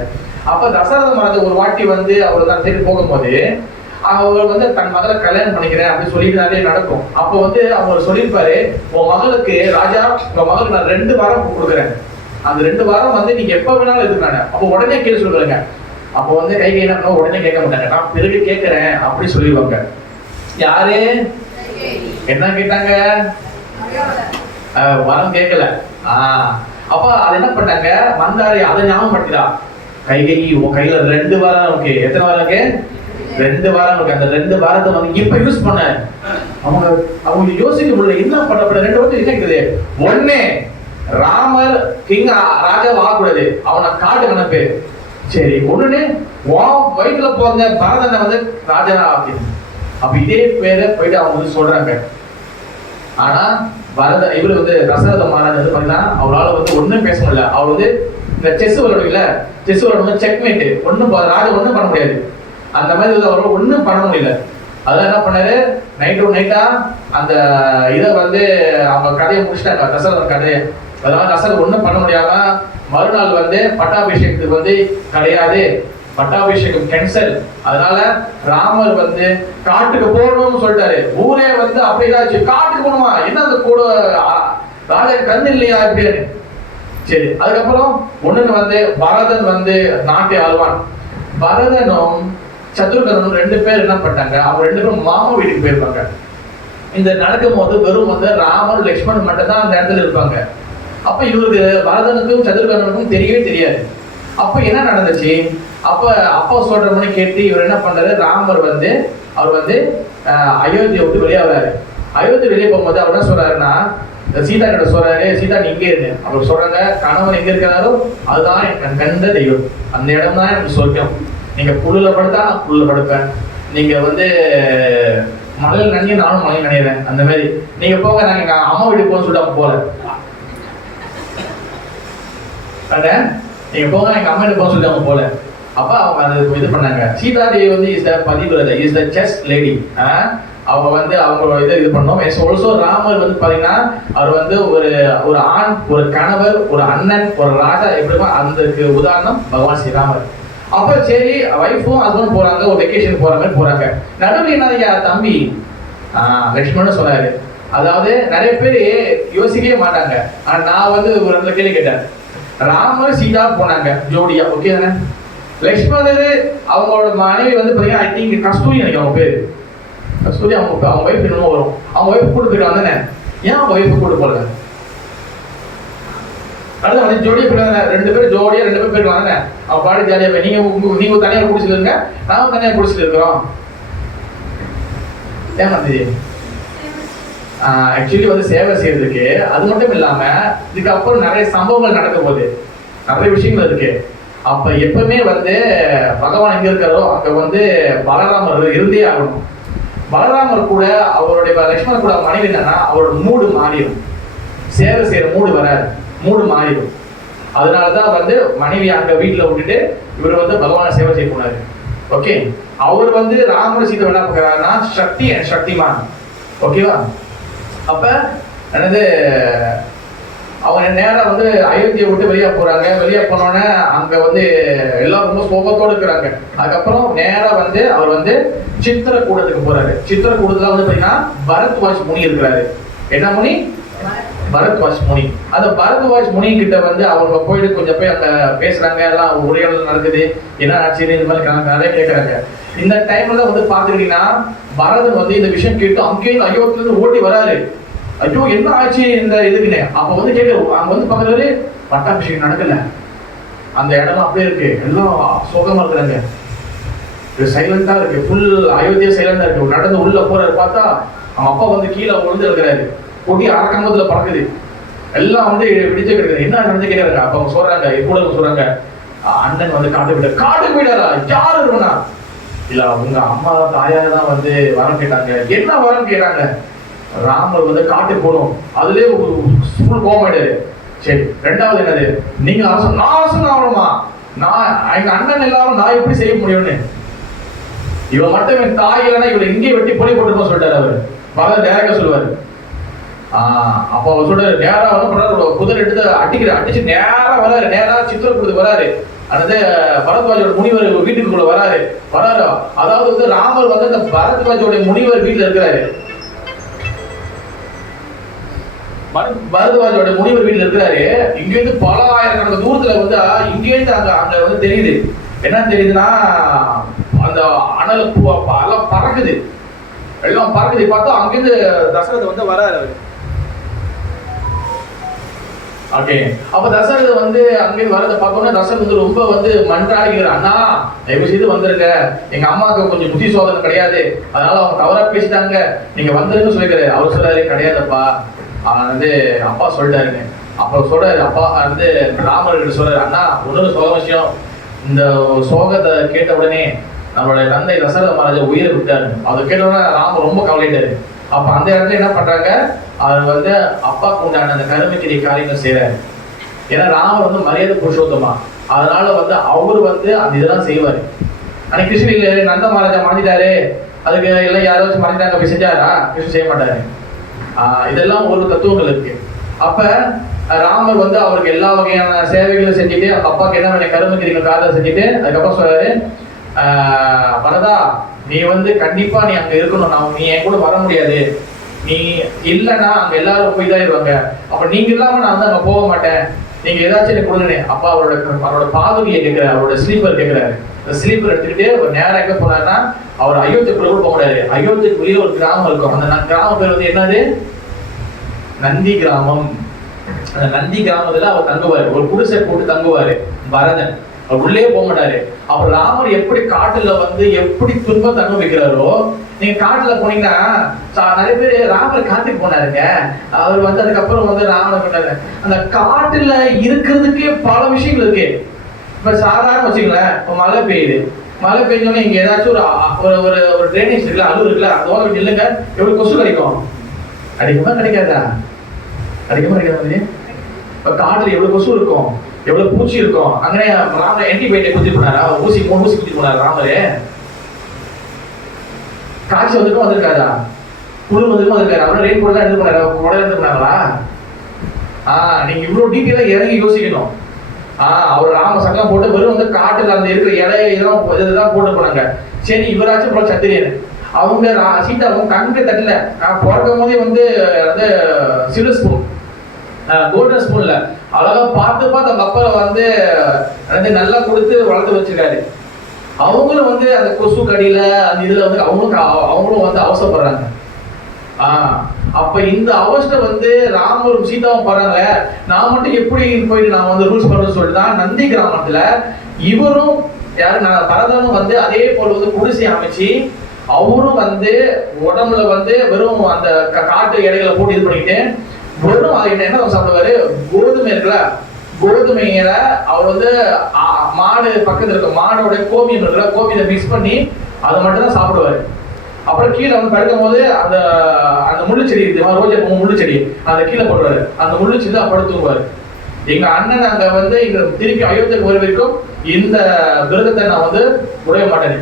அப்ப தசரத மகாராஜா ஒரு வாட்டி வந்து அவர் அந்த சைடு போகும்போது அவர் வந்து தன் மகளை கல்யாணம் பண்ணிக்கிறேன் அப்படின்னு சொல்லிட்டு நிறைய நடக்கும். அப்போ வந்து அவர் சொல்லியிருப்பாரு, உன் மகளுக்கு ராஜா, உங்க மகளுக்கு நான் 2 வாரம் கொடுக்குறேன், அந்த 2 வாரம் வந்து நீங்க எப்ப வேணாலும் இருக்காங்க, அப்போ உடனே கேள்வி சொல்லுங்க. அப்போ வந்து கைகை என்ன பண்ண, உடனே கேட்க மாட்டாங்க, நான் பிறகு கேட்கிறேன் அப்படி சொல்லிடுவாங்க. யாரு என்ன கேட்டாங்க? வரம் கேட்கல. அப்ப அது என்ன பண்ணாங்க, மந்தாரை அதை ஞாபகப்படுத்திடா, கைகை உன் கையில 2 வாரம் இருக்கு. எத்தனை வாரம் இருக்கு? 2 வாரம் இருக்கு. அந்த 2 வாரத்தை வந்து இப்ப யூஸ் பண்ண அவங்க யோசிக்க முடியல. என்ன பண்ணப்பட 2 வாரத்தை என்ன இருக்குது? ஒண்ணு, ராமர் கிங் ராஜா ஆகக்கூடாது, அவனை காட்டு கணப்பு. சரி, ஒண்ணு வயிற்றுல போந்த பரதனை வந்து ராஜா ஆக்கி. அப்ப இதே பேரை போயிட்டு அவங்க வந்து சொல்றாங்க. ஆனா இவரு வந்து தசரத மகாராஜா வந்து பாத்தீங்கன்னா, அவரால் வந்து ஒண்ணும் பேச முடியல. அவர் வந்து இந்த செஸ் விளையாடுவீங்கள, செஸ் விளையாடும் செக்மேட், ராஜா ஒண்ணும் பண்ண முடியாது. அந்த மாதிரி அவரால் ஒண்ணும் பண்ண முடியல. அதெல்லாம் என்ன பண்ணாரு, நைட்டா அந்த இதை வந்து அவங்க கதையை முடிச்சிட்டாங்க, தசரத கதையை. அதனால தசரத ஒண்ணும் பண்ண முடியாம மறுநாள் வந்து பட்டாபிஷேகத்துக்கு வந்து கிடையாது, பட்டாபிஷேகம் கேன்சல். அதனால ராமர் வந்து காட்டுக்கு போகணும்னு சொல்லிட்டாரு. ஊரே வந்து அப்படிதான், காட்டுக்கு போகணுமா, என்ன அந்த கூட ராஜா கண்ணு இல்லையா அப்படின்னு. சரி, அதுக்கப்புறம் ஒண்ணுன்னு வந்து பரதன் வந்து நாட்டை ஆழ்வான். பரதனும் சத்ருகனும் 2 பேர் என்ன பண்ணிட்டாங்க, அவங்க 2 பேரும் மாமா வீட்டுக்கு போயிருப்பாங்க. இந்த நடக்கும் போது வெறும் வந்து ராமர் லட்சுமணன் மட்டும் தான் அந்த இடத்துல இருப்பாங்க. அப்ப இவருக்கு பரதனுக்கும் சத்ருகனுக்கும் தெரியவே தெரியாது. அப்ப என்ன நடந்துச்சு, அப்ப அப்பா சொல்ற மணி கேட்டு இவர் என்ன பண்றாரு, ராமர் வந்து அவர் வந்து அயோத்தியை விட்டு வெளியே வர்றாரு. அயோத்தி வெளியே போகும்போது அவர் என்ன சொல்றாருன்னா, சீதா கிட்ட சொல்றாரு, சீதா நீ இங்கே இருக்கு. அவர் சொல்றாங்க, கணவன் எங்க இருக்கிறாரோ அதுதான் என் கண்ட தெய்வம், அந்த இடம் தான் எனக்கு சொர்க்கம். நீங்க புல்லுல படுத்தா நான் புல்லுல படுப்பேன், நீங்க வந்து மலையில் நனைய நானும் மலையில் நனையிறேன், அந்த மாதிரி நீங்க போங்க, நாங்க எங்க அம்மா வீட்டுக்கு போகணும்னு சொல்லிட்டு போல, நீங்க போங்க எங்க அம்மா வீட்டுக்கு போக சொல்லிட்டு அவங்க போல. அப்ப அவங்க அது இது பண்ணாங்க. சீதா தேவி வந்து இஸ் த பதிவிரதை, இஸ் த செஸ் லேடி. அவங்க வந்து அவங்க இது பண்ணோம். ஆல்சோ ராமர் வந்து பாத்தீங்கன்னா அவர் வந்து ஒரு ஆண், ஒரு கணவர், ஒரு அண்ணன், ஒரு ராஜா எப்படி அதுக்கு உதாரணம் பகவான் ஸ்ரீராமர். அப்ப சரி வைஃபும் ஹஸ்பண்ட் போறாங்க, ஒரு வெக்கேஷன் போறாங்க. நடுவில் என்ன தம்பி லக்ஷ்மணன் சொன்னாரு. அதாவது நிறைய பேர் யோசிக்கவே மாட்டாங்க. ஆனா நான் வந்து ஒரு இடத்துல கேள்வி கேட்டேன். ராமர் சீதா போனாங்க ஜோடியா, ஓகே தானே? லக்ஷ்மணர் அவங்களோட மனைவி வந்து பாத்தீங்கன்னா ஐ திங்க் கஸ்தூரி, எனக்கு அவங்க பேரு கஸ்தூரி. அவங்க வைஃப் என்னமோ வரும். அவங்க வைஃப் கூட்டு போயிட்டு வந்தானே, ஏன் அவங்க வைஃப் கூட்டு போகல? அடுத்து ஜோடியா போயிட்டு 2 பேரும் ஜோடியா 2 பேர் போயிட்டு வந்தானே, அவங்க பாடி ஜாலியா போய் நீங்க தனியாக குடிச்சிட்டு இருங்க, நானும் தனியாக குடிச்சிட்டு இருக்கிறோம். ஏன் ஆக்சுவலி வந்து சேவை செய்யறதுக்கு அது மட்டும் இல்லாம இதுக்கப்புறம் நிறைய சம்பவங்கள் நடக்க போகுது, நிறைய விஷயங்கள் இருக்கு. அப்ப எப்பவுமே வந்து பகவான் எங்க இருக்காரோ அங்க வந்து பலராமர் இருந்தே ஆகணும். பலராமர் கூட அவருடைய லக்ஷ்மணர் கூட மனைவி என்னன்னா அவரோட மூடு மாறிடும், சேவை செய்யற மூடு வராது, மூடு மாறிடும். அதனாலதான் வந்து மனைவி அங்க வீட்டுல விட்டுட்டு இவர் வந்து பகவான சேவை செய்ய போனாரு. ஓகே, அவர் வந்து ராமர் சீதை என்ன பார்க்கிறாருன்னா சக்தி அண்ட் சக்திமான், ஓகேவா? அப்ப என்னது அவங்க நேரம் வந்து அயோத்தியை விட்டு வெளியே போறாங்க. வெளியே போனோடனே அங்க வந்து எல்லாம் ரொம்ப சோகத்தோடு இருக்கிறாங்க. அதுக்கப்புறம் நேரம் வந்து அவர் வந்து சித்திரக்கூடத்துக்கு போறாரு. சித்திரக்கூடத்துல வந்து பாத்தீங்கன்னா பரத்வாஜ் முனி இருக்கிறாரு. என்ன முனி? பரத்வாஜ் முனி. அந்த பரத்வாஜ் முனி கிட்ட வந்து அவங்க போயிட்டு கொஞ்சம் போய் அங்க பேசுறாங்க, எல்லாம் உரையாடல் நடக்குது, என்ன ஆச்சு இந்த மாதிரி நிறைய கேட்கறாங்க. இந்த டைம்ல வந்து பாத்துக்கிட்டீங்கன்னா பரதன் வந்து இந்த விஷயம் கேட்டு அங்கேயும் அயோத்தியில இருந்து ஓடி வராரு. ஐயோ என்ன ஆச்சு இந்த இதுக்குன்னு. அப்ப வந்து கேட்க அங்க வந்து பக்கத்துல பட்டாபிஷேகம் நடக்கல, அந்த இடம் அப்படியே இருக்கு, எல்லாம் சோகமா இருக்கிறாங்க, சைலண்டா இருக்கு, ஃபுல் அயோத்தியா சைலண்டா இருக்கு. நடந்து உள்ள போறாரு, பார்த்தா அவங்க அப்பா வந்து கீழே விழுந்து இருக்கிறாரு, கொடி அரக்கம்பத்துல பறக்குது, எல்லாம் வந்து பிடிச்சு கிடக்குது. என்ன நடந்து கேட்கறாங்க. அப்ப அவங்க சொல்றாங்க, கூட சொல்றாங்க, அண்ணன் வந்து காட்டுக்கு போயிடாரா? யாரு இருக்குன்னா இல்ல உங்க அம்மா தாயார தான் வந்து வரம் கேட்டாங்க. என்ன வரம் கேட்டாங்க? ராமர் வந்து காட்டு போகணும். அதுலயே ஃபுல் கோமாயிடாரு. சரி, ரெண்டாவது என்னது? நீங்க நான் அரசன் ஆகணுமா? நான் எங்க அண்ணன் எல்லாரும் நான் எப்படி செய்ய முடியும்னு. இவன் மட்டும் என் தாய் இல்லைன்னா இவரை இங்கே வெட்டி பொலி போட்டுருப்போம் சொல்லிட்டாரு அவரு. பகல் டேரக்டா சொல்லுவாரு. அப்ப அவர் சொல்றாரு, நேரா வந்து குதிரை எடுத்து அடிச்சு நேரா வராரு, நேரா சித்திரக்கூடத்துக்கு வராரு. அதாவது பரத்வாஜோட முனிவர் வீட்டுக்குள்ள வராரு. அதாவது வந்து ராமர் வந்து அந்த பரத்வாஜோட முனிவர் வீட்டுல இருக்கிறாரு. பரத்வாஜோட முனிவர் வீட்டுல இருக்கிறாரு. இங்க இருந்து பல ஆயிரக்கணக்கான தூரத்துல வந்து இங்க இருந்து அங்க வந்து தெரியுது. என்ன தெரியுதுன்னா அந்த அனல் எல்லாம் பறக்குது, எல்லாம் பறக்குது. பார்த்தா அங்கிருந்து தசரதை வந்து வராரு அவரு. ஓகே, அப்ப தசரதை வந்து அங்கிருந்து வரதை பார்த்தோன்னா தசரத் வந்து ரொம்ப வந்து மன்றாடிக்கிறார். அண்ணா தயவு செய்து வந்துருங்க, எங்க அம்மாவுக்கு கொஞ்சம் புத்தி சோதனை கிடையாது, அதனால அவங்க தவறா பேசிட்டாங்க, நீங்க வந்துருன்னு சொல்லிக்கிறாரு. அவர் சொல்றாரு, கிடையாதுப்பா, வந்து அப்பா சொல்லிட்டாருங்க. அப்ப சொல்றாரு, அப்பா வந்து ராமர் சொல்றாரு, அண்ணா இன்னொரு சோக விஷயம், இந்த சோகத்தை கேட்ட உடனே நம்மளுடைய தந்தை தசரத மகாராஜா உயிரை விட்டாரு. அதை கேட்ட உடனே ராமர் ரொம்ப கவலைட்டாரு. அப்ப அந்த இடத்துல என்ன பண்றாங்க, அவர் வந்து அப்பாவுக்கு உண்டான அந்த கருமைக்கிரி காரியங்கள் செய்யறாரு. ஏன்னா ராமர் வந்து மரியாதை புருஷோத்தமா, அதனால வந்து அவரு வந்து அந்த இதெல்லாம் செய்வாரு. ஆனா கிருஷ்ணன் இல்ல, நந்த மகாராஜா மறைஞ்சிட்டாரு, அதுக்கு எல்லாம் யாராச்சும் மறைஞ்சிட்டாங்க போய் செஞ்சாரா? கிருஷ்ணன் செய்ய மாட்டாரு. இதெல்லாம் ஒரு தத்துவங்கள் இருக்கு. அப்ப ராமர் வந்து அவருக்கு எல்லா வகையான சேவைகளும் செஞ்சுட்டு அவங்க அப்பாவுக்கு என்ன வேண்டிய கருமைக்கிரிகள் காரியம் செஞ்சுட்டு அதுக்கப்புறம் சொல்றாரு, பரதா நீ வந்து கண்டிப்பா நீ அங்க இருக்கணும், நீ என் கூட வர முடியாது, நீ இல்லைன்னா அங்க எல்லாரும் போய் தான் இருவாங்க, அப்ப நீங்க இல்லாம நான் வந்து அங்க போக மாட்டேன், நீங்க ஏதாச்சும் எனக்கு கொடுங்க. அப்பா அவரோட பாதுகையை கேட்கிறாரு, அவரோட ஸ்லீப்பர் கேட்கிறாரு. அந்த ஸ்லீப்பர் எடுத்துக்கிட்டு ஒரு நேரம் எங்க போனாருன்னா அவர் அயோத்திக்குள்ள கூட போக முடியாது. அயோத்திக்குள்ளேயே ஒரு கிராமம் இருக்கும். அந்த கிராமம் பேர் வந்து என்னது? நந்தி கிராமம். அந்த நந்தி கிராமத்துல அவர் தங்குவாரு, ஒரு குடிசை போட்டு தங்குவாரு பரதன். அவர் உள்ளே போக மாட்டாரு. அவர் ராமர் எப்படி காட்டுல வந்து எப்படி துன்பத்தை அனுபவிக்கிறாரோ, நீங்க காட்டுல போனீங்கன்னா நிறைய பேர் ராமர் காட்டுக்கு போனாருங்க, அவர் வந்து அதுக்கப்புறம் வந்து ராமர் பண்ணாரு. அந்த காட்டுல இருக்கிறதுக்கே பல விஷயங்கள் இருக்கு. இப்ப சாதாரண வச்சுங்களேன், இப்ப மழை பெய்யுது, மழை பெய்ஞ்சோன்னா இங்க ஏதாச்சும் ஒரு ட்ரைனேஜ் இருக்குல்ல, அழுவு இருக்குல்ல, அதோட இல்லைங்க எவ்வளவு கொசு கிடைக்கும்? கிடைக்குமா கிடைக்காதா? கிடைக்குமா கிடைக்காது? இப்ப காட்டுல எவ்வளவு கொசு இருக்கும், எவ்வளவு பூச்சி இருக்கும். அங்கே ராமர் ஆன்டிபயோட்டிக் குத்தி போனாரா? 3 ஊசி குத்தி போனாரு ராமரு. காய்ச்சல் வந்துருக்கும் வந்திருக்காதா, குளிர் வந்துருக்கும் வந்திருக்காரு. அவரும் ரெயின் கோட் தான் எடுத்து போனாரு, உடனே எடுத்துக்கினாங்களா? நீங்க இவ்வளவு டீட்டெயிலா இறங்கி யோசிக்கணும். அவர் ராம சங்கம் போட்டு வெறும் வந்து காட்டுல அந்த இருக்கிற இலையை இதெல்லாம் போட்டு போனாங்க. சரி, இவராச்சும் போல சத்திரியன். அவங்க சீட்டா அவங்க கண்ணுக்கு தட்டல. பிறக்கும் போதே வந்து சில்வர் ஸ்பூன், கோல்டன் ஸ்பூன்ல அழகா பார்த்து அந்த கப்பலை வந்து நல்லா கொடுத்து வளர்த்து வச்சிருக்காரு. அவங்களும் வந்து அந்த கொசு கடியில அந்த இதுல வந்து அவங்களும் வந்து அவசரப்படுறாங்க. அப்ப இந்த அவஸ்தை வந்து ராமரும் சீதாவும் பாருங்க, நான் மட்டும் எப்படி போயிட்டு நான் வந்து ரூல்ஸ் பண்றேன்னு சொல்லிட்டுதான் நந்தி கிராமத்துல இவரும் யாரு பரதனும் வந்து அதே போல வந்து குடிசை அமைச்சு அவரும் வந்து உடம்புல வந்து வெறும் அந்த காட்டு இடைகளை போட்டு இது பண்ணிக்கிட்டு வெறும் அது என்ன சாப்பிடுவாரு, கோதுமை இருக்குல்ல, கோதுமையில அவர் வந்து மாடு பக்கத்துல இருக்க மாடோட கோமியம் இருக்குல்ல, கோமியத்தை மிக்ஸ் பண்ணி அதை மட்டும் தான் சாப்பிடுவாரு. அப்புறம் கீழே வந்து படுக்கும் போது அந்த அந்த முள்ளு செடி இருக்கு, ரோஜா பூ முள்ளு செடி, அதை கீழே போடுவாரு. அந்த முள்ளு செடி தான் படுத்துக்குவாரு. எங்க அண்ணன் அங்க வந்து இங்க திருப்பி அயோத்திக்கு வர வரைக்கும் இந்த விரதத்தை நான் வந்து உடைய மாட்டேன்.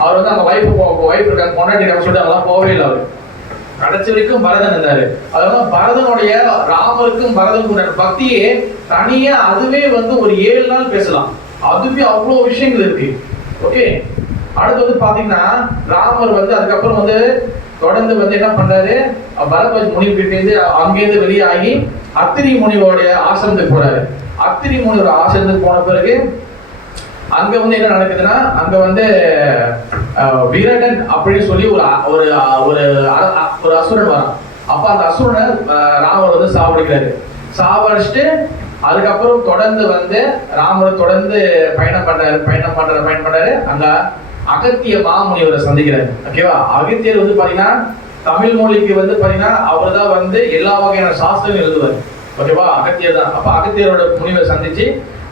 அவர் வந்து அங்க வைஃப் இருக்காங்க, கொண்டாடி சொல்லிட்டு அதெல்லாம் போகவே இல்லை. அவரு கடைசி வரைக்கும் பரதன் இருந்தாரு. அதனால பரதனுடைய ராமருக்கும் பரதனுக்கும் பக்தியே தனியா அதுவே வந்து ஒரு 7 நாள் பேசலாம். அதுவே அவ்வளவு விஷயங்கள் இருக்கு. ஓகே, அடுத்து வந்து பாத்தீங்கன்னா ராமர் வந்து அதுக்கப்புறம் வந்து தொடர்ந்து வந்து என்ன பண்றாரு, பரத்வாஜ் முனிவு அங்கேருந்து வெளியாகி அத்திரி முனிவோடைய ஆசிரமத்துக்கு போறாரு. அத்திரி முனிவோட ஆசிரமத்துக்கு போன பிறகு அங்க வந்து என்ன நடக்குதுன்னா, அங்க வந்து விரடன் அப்படின்னு சொல்லி ஒரு அசுரன் வரான். அப்ப அந்த அசுரனை ராமர் வந்து சாவடிக்கிறாரு. சாவடிச்சுட்டு அதுக்கப்புறம் தொடர்ந்து வந்து ராமர் தொடர்ந்து பயணம் பண்றாரு. அங்க அகத்திய மாமுனிவரை சந்திக்கிறாரு. ஓகேவா, அகத்தியர் வந்து பாத்தீங்கன்னா தமிழ் மொழிக்கு வந்து பாத்தீங்கன்னா அவர் தான் வந்து எல்லா வகையான சாஸ்திரங்களும் எழுதுவார். ஓகேவா, அகத்தியர் தான். அப்ப அகத்தியரோட முனிவரை சந்திச்சு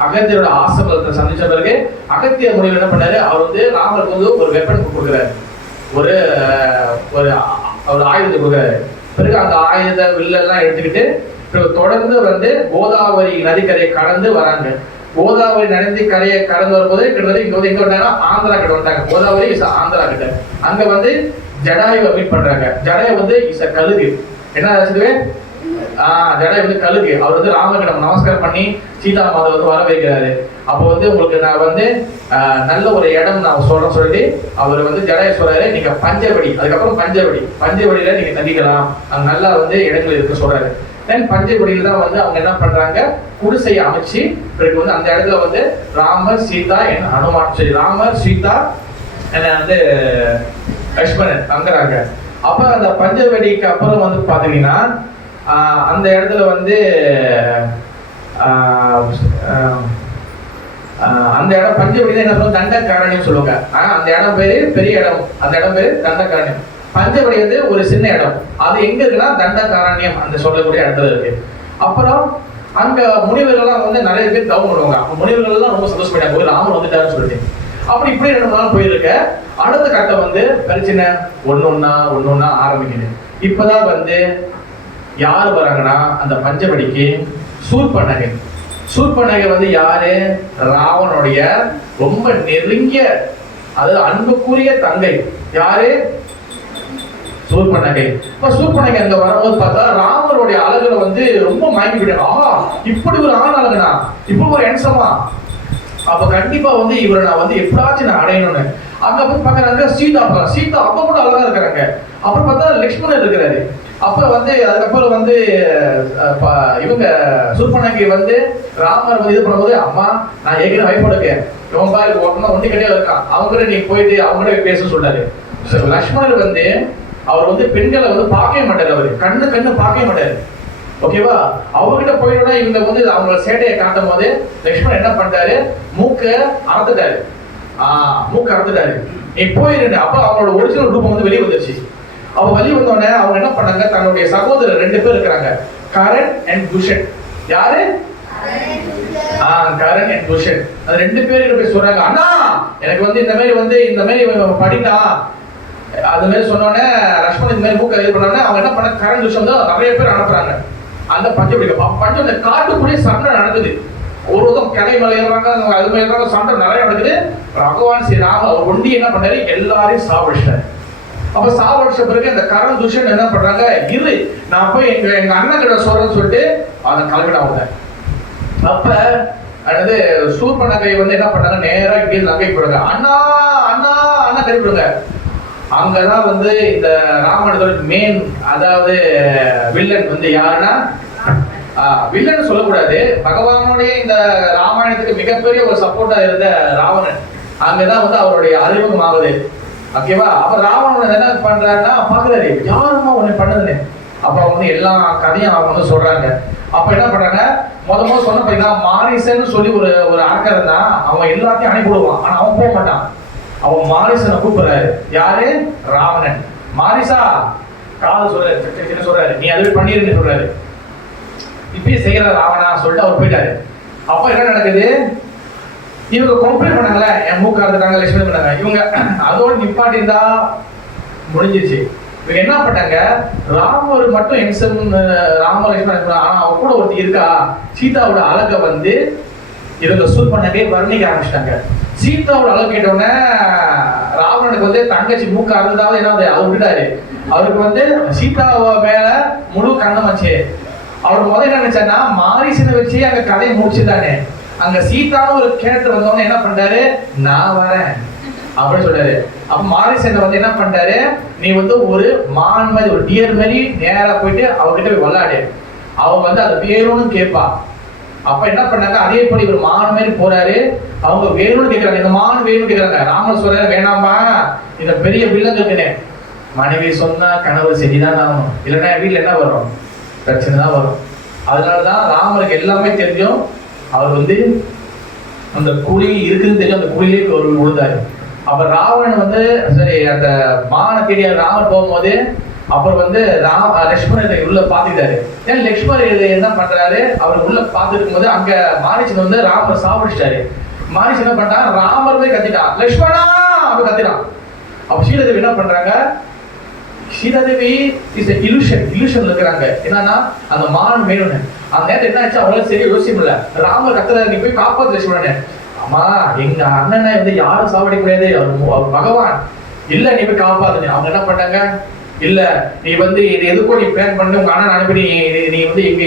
அகத்தியரோட ஆசிரமத்தை சந்திச்ச பிறகு அகத்திய முனிவர் என்ன பண்ணாரு, அவர் வந்து ராமருக்கு வந்து ஒரு வெப்பன் கொடுக்குறாரு, ஒரு ஒரு ஆயுதத்தை கொடுக்குறாரு. பிறகு அந்த ஆயுத வில்லெல்லாம் எடுத்துக்கிட்டு தொடர்ந்து வந்து கோதாவரி நதிக்கரையை கடந்து வராங்க. கோதாவரி நதி கரையை கடந்து வரும்போது கிட்டத்தட்ட இங்க வந்து எங்க வந்தாங்க, ஆந்திரா கிட்ட வந்தாங்க. கோதாவரி இஸ் ஆந்திரா கிட்ட. அங்க வந்து ஜடாயுவை மீட் பண்றாங்க. ஜடாயு வந்து இஸ் கழுகு. என்ன ஆச்சுது, ஜடாயு வந்து கழுகு. அவர் வந்து ராமகிடம் நமஸ்காரம் பண்ணி சீதா மாதை வந்து வர வைக்கிறாரு. அப்போ வந்து உங்களுக்கு நான் வந்து நல்ல ஒரு இடம் நான் சொல்லிட்டு அவர் வந்து ஜடாயு சொல்றாரு, நீங்க பஞ்சவடி, அதுக்கப்புறம் பஞ்சவடியில நீங்க தங்கிக்கலாம், அங்க நல்லா வந்து இடங்கள் இருக்கு சொல்றாரு. தென் பஞ்சவடியில தான் வந்து அவங்க என்ன பண்றாங்க, குடிசையை அமைச்சு பிறகு வந்து அந்த இடத்துல வந்து ராமர் சீதா ஹனுமான் சரி ராமர் சீதா வந்து லக்ஷ்மணன் தங்குறாங்க. அப்ப அந்த பஞ்சவடிக்கு அப்புறம் வந்து பாத்தீங்கன்னா அந்த இடத்துல வந்து அந்த இடம் பஞ்சவடி என்ன சொல்லுவாங்க, தண்டகாரண்யம் சொல்லுவாங்க. அந்த இடம் பேரு பெரிய இடம், அந்த இடம் பேரு தண்டகாரண்யம். பஞ்சவடி வந்து ஒரு சின்ன இடம், அது எங்க இருக்குன்னா தண்டகாரண்யம் அந்த சொல்லக்கூடிய இடத்துல இருக்கு. அப்புறம் அங்க முனிவர்கள்லாம் வந்து நிறைய பேர் தவம் பண்ணுவாங்க. முனிவர்கள் எல்லாம் ரொம்ப சந்தோஷப்பட்டாங்க, போய் ராமர் வந்துட்டாருன்னு சொல்லிட்டு. அப்படி இப்படி 2 நாள் போயிருக்க. அடுத்த கட்டம் வந்து பிரச்சனை ஒன்னொன்னா ஆரம்பிக்குது. இப்பதான் வந்து யாரு வராங்கன்னா அந்த பஞ்சவடிக்கு சூர்பனகை வந்து யாரு, ராவனுடைய ரொம்ப நெருங்கிய அதாவது அன்புக்குரிய தங்கை. யாரு, சூர்பனகை. இப்ப சூர்பனகை அங்க வரும்போது பார்த்தா ராமருடைய அழகுல வந்து ரொம்ப மயங்கி விட்டாங்க. இப்படி ஒரு ஆண் அழகுனா, இப்படி ஒரு ஹேண்ட்ஸமா, அப்ப கண்டிப்பா வந்து இவரை நான் வந்து எப்படாச்சும் நான் அடையணும்னு அங்க போய் பாக்குறாங்க. சீதா அப்ப கூட அழகா இருக்கிறாங்க. அப்புறம் பார்த்தா லக்ஷ்மணன் இருக்கிறாரு. அப்ப வந்து அதுக்கப்புறம் வந்து இவங்க சூர்பனகை வந்து ராமர் வந்து இது பண்ணும்போது, அம்மா நான் ஏற்கனவே வைஃபோட இருக்கேன், இவன் பாரு ஒண்டி கட்டியா இருக்கான், அவங்க நீ போயிட்டு அவங்களே பேச சொல்றாரு. லக்ஷ்மணர் வந்து அவர் வந்து பெண்களை வந்து பார்க்கவே மாட்டாரு, அவரு கண்ணு பார்க்கவே மாட்டாரு. ஓகேவா, அவர்கிட்ட போயிட்டோம்னா இவங்க வந்து அவங்க சேட்டையை காட்டும் போது லக்ஷ்மணன் என்ன பண்ணிட்டாரு, மூக்க அறுத்துட்டாரு. நீ போயிரு. அப்ப அவங்களோட ஒரிஜினல் ரூபம் வந்து வெளியே வந்துருச்சு. அவ வெளியே வந்தோடனே அவங்க என்ன பண்ணாங்க, தன்னுடைய சகோதரர் 2 பேர் இருக்கிறாங்க, கரண் அண்ட் துஷன். யாரு, கரண் அண்ட் துஷன். அது 2 பேரும் போய் சொல்றாங்க, அண்ணா எனக்கு வந்து இந்த மாதிரி படித்தான். அது மாதிரி சொன்னோடனே லக்ஷ்மணன் இந்த மாதிரி மூக்க இது பண்ணோடனே அவங்க என்ன பண்ண, கரண் துஷன் தான் நிறைய பேர் அனுப்புறாங்க. அந்த பஞ்சவடி காட்டுக்குள்ளே சண்டை நடக்குது. ஒருவரும் கிளை மேல ஏறாங்க, அது மேல ஏறாங்க, சண்டை நிறைய நடக்குது. பகவான் ஸ்ரீராம அவர் ஒண்டி என்ன பண்ணாரு, எல்லாரையும் சாவடிச்சிட்டாரு. அப்ப சாவடிச்ச பிறகு அந்த கரண் துஷன் என்ன பண்றாங்க, இரு நான் போய் எங்க அண்ணன் கிட்ட சொல்றேன்னு சொல்லிட்டு அதை கிளம்பிடாங்க. அப்ப அதாவது சூர்பனகை வந்து என்ன பண்ணாங்க, நேரா இங்கே லங்கை போறாங்க. அண்ணா அண்ணா அண்ணா தெரிவிடுங்க. அங்கதான் வந்து இந்த ராமாயணத்தோட மெயின் அதாவது வில்லன் வந்து யாருன்னா, வில்லன் சொல்லக்கூடாது, பகவானுடைய இந்த ராமாயணத்துக்கு மிகப்பெரிய ஒரு சப்போர்ட்டா இருந்த ராவணன். அங்கதான் வந்து அவருடைய அறிமுகம் ஆகுது. ஓகேவா? அப்ப ராவணன் என்ன பண்றாருன்னா பாக்குறாரு, யாருமா உன்னை பண்ணதுன்னு. அப்ப வந்து எல்லா கதையும் அவங்க வந்து சொல்றாங்க. அப்ப என்ன பண்றாங்க, முதல்ல சொன்ன பாத்தீங்கன்னா மாரிசன் சொல்லி ஒரு அரக்கர் தான், அவன் எல்லாத்தையும் அனுப்பிடுவான். ஆனா அவன் போக மாட்டான். அவன் மாரிசனை கூப்பிடுறாரு. யாரு? ராவணன். மாரிசா காது சொல்றாரு, சொல்றாரு நீ அதுவே பண்ணிருன்னு சொல்றாரு. இப்பயே செய்யற ராவணா சொல்லிட்டு அவர் போயிட்டாரு. அப்ப என்ன நடக்குது, இவங்க கம்ப்ளைண்ட் பண்ணாங்களே, என் மூக்கா இருக்காங்க, லட்சுமி பண்ணாங்க, இவங்க அதோட நிப்பாட்டிருந்தா முடிஞ்சிச்சு. இவங்க என்ன பண்ணாங்க, ராமர் மட்டும் எம்சம் ராம லட்சுமணன், ஆனா அவ கூட ஒருத்தி இருக்கா, சீதாவோட அழகை வந்து இவங்க சூர்பனகை வர்ணிக்க ஆரம்பிச்சிட்டாங்க. சீதாவோட அழகு கேட்டவுடனே ராவணனுக்கு வந்து தங்கச்சி மூக்கா இருந்ததாவது என்ன அவர் விட்டாரு. அவருக்கு வந்து சீதாவை மேல முழு கண்ணம் வச்சு அவர் முதல்ல என்ன நினைச்சாருன்னா, மாரிசனை வச்சு அங்க கதையை முடிச்சுதானே. அங்க சீதாவும் ஒரு கேரக்டர் வந்தவொடனே என்ன பண்றாரு, நான் வரேன் அப்படின்னு சொல்றாரு. அப்ப மாரிசன் வந்து என்ன பண்றாரு, நீ வந்து ஒரு மான் மாதிரி ஒரு டியர் மாதிரி நேரா போயிட்டு அவகிட்ட போய் விளையாடு, அவங்க வந்து அது வேணும்னு கேட்பா. அப்ப என்ன பண்ணாங்க, அதே போல இவர் மான் மாதிரி போறாரு, அவங்க வேணும்னு கேட்கறாங்க, இந்த மான் வேணும்னு கேட்கறாங்க. ராமர் சொல்றாரு வேணாமா, இந்த பெரிய வில்லங்க இருக்குன்னு. மனைவி சொன்னா கணவர் செஞ்சுதான் ஆகணும், இல்லைன்னா வீட்டுல என்ன வரும், பிரச்சனை தான் வரும். அதனாலதான் ராமருக்கு எல்லாமே தெரியும். அவர் வந்து அந்த குழி இருக்குன்னு தெரியும், அந்த குழியிலே ஒரு விழுந்தாரு. அப்ப ராவணன் வந்து சரி அந்த மான தேடிய ராமர் போகும்போது அப்புறம் வந்து லட்சுமணர் உள்ள பாத்துக்கிட்டாரு. ஏன் லட்சுமணர் என்ன பண்றாரு, அவர் உள்ள பாத்துருக்கும் போது அங்க மாரிசன் வந்து ராமர் சாப்பிடுச்சிட்டாரு. மாரிசன் என்ன பண்றான், ராமர் போய் கத்திட்டான், லட்சுமணா அப்படி கத்திட்டான். அப்ப சீதாதேவி என்ன பண்றாங்க, சீதாதேவி இஸ் இலுஷன் இருக்கிறாங்க. என்னன்னா அந்த மான் வேணும்னு அந்த நேரத்தில் என்ன ஆச்சு, அவங்களால சரி யோசிக்க முடியல. ராமர் கத்துறாரு, நீ போய் காப்பாத்து லட்சுமணன். அம்மா எங்க அண்ணனை வந்து யாரும் சாவடிக்க முடியாது, அவர் பகவான், இல்ல நீ போய் காப்பாத்து. அவங்க என்ன பண்ணாங்க, இல்ல நீ வந்து இது எதுக்கோ நீ பிளான் பண்ணி உங்க அண்ணன் அனுப்பி நீ வந்து இங்க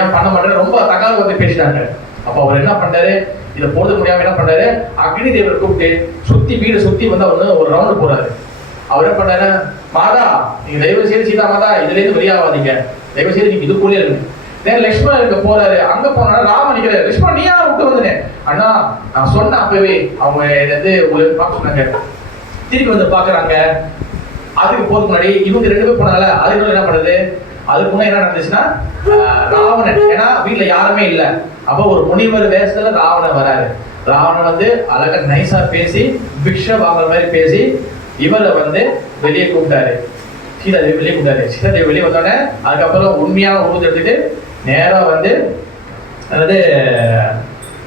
ஏன் பண்ண மாட்டேன்னு ரொம்ப தகவல் வந்து பேசிட்டாங்க. அப்ப அவர் என்ன பண்றாரு, இதை போட முடியாம என்ன பண்றாரு, அக்னி தேவர் கூப்பிட்டு சுத்தி வீடு சுத்தி வந்து அவர் ஒரு ரவுண்ட் போறாரு. அவர் என்ன பண்றாரு, மாதா நீங்க தயவு செய்து சீதா மாதா இதுல இருந்து வெளியாகாதீங்க, தயவு செய்து நீங்க இதுக்குள்ளே இருக்கு. லட்சுமணன் இருக்க போறாரு, அங்க போனா ராம நிக்கிறாரு. லட்சுமணன் நீயா விட்டு வந்தேன், அண்ணா நான் சொன்ன அப்பவே அவங்க வந்து உங்களுக்கு பார்க்க சொன்னாங்க. திருப்பி வந்து பாக்குறாங்க. அதுக்கு போறதுக்கு முன்னாடி இவங்க ரெண்டு பேர் போனால அதுக்கு என்ன பண்ணுது, அதுக்கு முன்னாடி என்ன நடந்துச்சுன்னா ராவணன், ஏன்னா வீட்டுல யாருமே இல்ல, அப்ப ஒரு முனிவர் வேஷத்துல ராவணன் வராரு. ராவணன் வந்து அழகா நைஸா பேசி பிக்ஷ வாங்குற மாதிரி பேசி இவரை வந்து வெளியே கூப்பிட்டாரு, சீதாதேவி வெளியே கூப்பிட்டாரு. சீதாதேவி வெளியே வந்தோடனே அதுக்கப்புறம் உண்மையான உருவத்தை எடுத்துட்டு நேரா வந்து அதாவது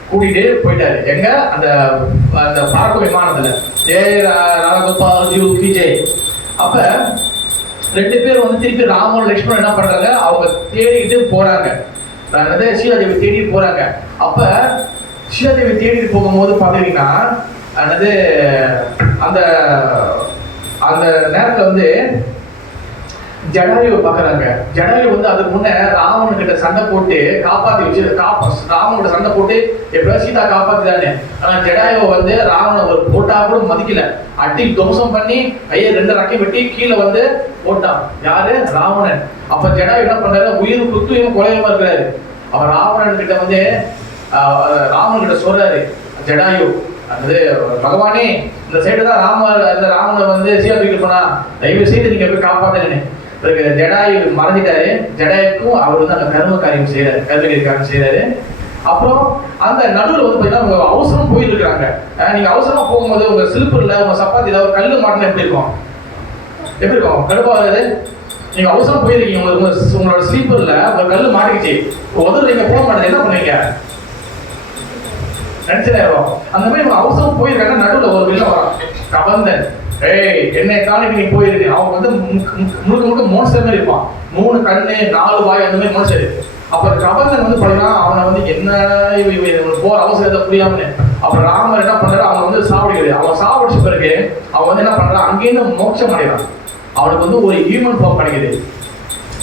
கூட்டிட்டு போயிட்டாரு. எங்க அந்த அந்த பார்க்க விமானத்துல ஜெய் ராமகோபால் ஜி விஜய். அப்ப ரெண்டு பேரும் வந்து திருப்பி ராமன் லட்சுமணன் என்ன பண்றாங்க, அவங்க தேடிட்டு போறாங்க, சீதாதேவி தேடிட்டு போறாங்க. அப்ப சீதாதேவி தேடிட்டு போகும்போது பாத்தீங்கன்னா அதாவது அந்த அந்த நேரத்துல வந்து ஜடாயுவை பாக்குறாங்க. ஜடாயு வந்து அதுக்கு முன்ன ராவணன் கிட்ட சண்டை போட்டு காப்பாத்தி வச்சு ராவனோட சண்டை போட்டு எப்படியாவது சீதா காப்பாத்திதானே. ஆனா ஜடாயுவை வந்து ராவணன் ஒரு போட்டா கூட மதிக்கல, அட்டி துவம்சம் பண்ணி ஐயா ரெண்டு ரக்கை வெட்டி கீழே வந்து போட்டான். யாரு? ராவணன். அப்ப ஜடாயு என்ன பண்றாரு, உயிர் குத்துயும் கொலையுமா இருக்கிறாரு. அவர் ராவணன் கிட்ட வந்து ராவணன் கிட்ட சொல்றாரு ஜடாயு, அது பகவானே இந்த சைடு தான் ராவணனை வந்து சீதா தூக்கிட்டு போனா, தயவு செய்து நீங்க போய் காப்பாத்துன்னு. ஜடாயு மறைஞ்சிட்டாரு. ஜடாயுக்கும் அவர் வந்து அந்த கர்ம காரியம் செய்யறாரு, கர்மகிரி காரியம் செய்யறாரு. அப்புறம் அந்த நடுவில் வந்து பாத்தீங்கன்னா உங்க அவசரம் போயிருக்கிறாங்க. நீங்க அவசரமா போகும்போது உங்க சிலிப்பர்ல உங்க சப்பாத்தி ஏதாவது கல்லு மாட்டினா எப்படி இருக்கும், எப்படி இருக்கும், கடுப்பாகுது. நீங்க அவசரம் போயிருக்கீங்க, உங்களோட ஸ்லீப்பர்ல உங்க கல்லு மாட்டிக்கிச்சு, உதவு நீங்க போக மாட்டேது, என்ன பண்ணுவீங்க, நினைச்சதாயிரம். அந்த மாதிரி அவசரம் போயிருக்காங்க. நடுவில் ஒரு வில்ல வரான் கபந்தன், ஏய் என்னை தாண்டி நீ போயிருக்கு. அவன் வந்து முழுக்க முழுக்க மோன்ஸ்டர் மாதிரி இருப்பான், 3 கண்ணு 4 வாய் அந்த மாதிரி மோன்ஸ்டர். அப்ப கபந்தன் வந்து பாத்தீங்கன்னா அவனை வந்து என்ன போற அவசரத்தை புரியாம அப்புறம் ராமர் என்ன பண்றாரு, அவன் வந்து சாவடிக்கிறது. அவன் சாவடிச்ச பிறகு அவன் வந்து என்ன பண்றான், அங்கேருந்து மோட்சம் அடைகிறான். அவனுக்கு வந்து ஒரு ஹியூமன் ஃபார்ம் கிடைக்குது.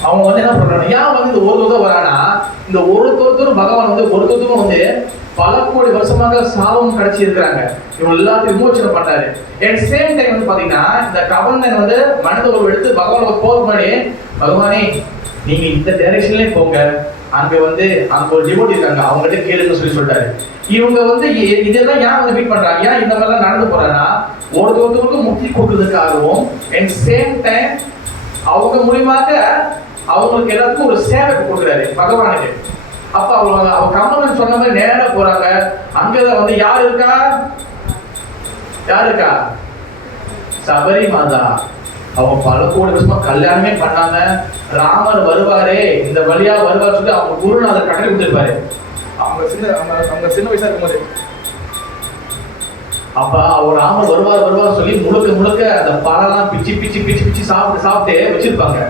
அவங்க வந்து என்ன பண்றாங்க, ஏன் வந்து இந்த ஒரு வரானா, இந்த ஒருத்தரும் பகவான் வந்து ஒருத்தருக்கும் வந்து பல கோடி வருஷமாக சாபம் கிடைச்சி இருக்கிறாங்க. இவங்க எல்லாத்தையும் விமோச்சனை பண்றாரு. அட் சேம் டைம் வந்து பாத்தீங்கன்னா இந்த கபந்தன் வந்து மனித ஒரு எடுத்து பகவானுக்கு போக முன்னாடி, பகவானே நீங்க இந்த டைரக்ஷன்லயே போங்க, அங்க வந்து அங்க ஒரு டிவோட்டி இருக்காங்க, அவங்ககிட்ட கேளுன்னு சொல்லிட்டாரு. இவங்க வந்து இதெல்லாம் ஏன் வந்து மீட் பண்றாங்க, ஏன் இந்த மாதிரிலாம் நடந்து போறாங்கன்னா ஒருத்தருக்கும் முக்தி கொடுக்கறதுக்காகவும் அட் சேம் டைம் அவங்க மூலியமாக அவங்களுக்கு எல்லாத்துக்கும் ஒரு சேவை கொடுக்குறாரு பகவானுக்கு. அப்ப அவங்க கம்பன் சொன்ன மாதிரி நேரா போறாங்க. அங்கதான் வந்து யார் இருக்கா சபரி மாதா. அவங்க பல கோடி வருஷமா கல்யாணமே பண்ணாங்க. ராமர் வருவாரே, இந்த வழியா வருவார் சொல்லி அவங்க குருநாதர் கட்டளை கொடுத்திருப்பாரு. அவங்க சின்ன வயசா இருக்கும்போது அப்ப அவர் ராமர் வருவார் சொல்லி முழுக்க அந்த பழம்லாம் பிச்சு சாப்பிட்டு வச்சிருப்பாங்க.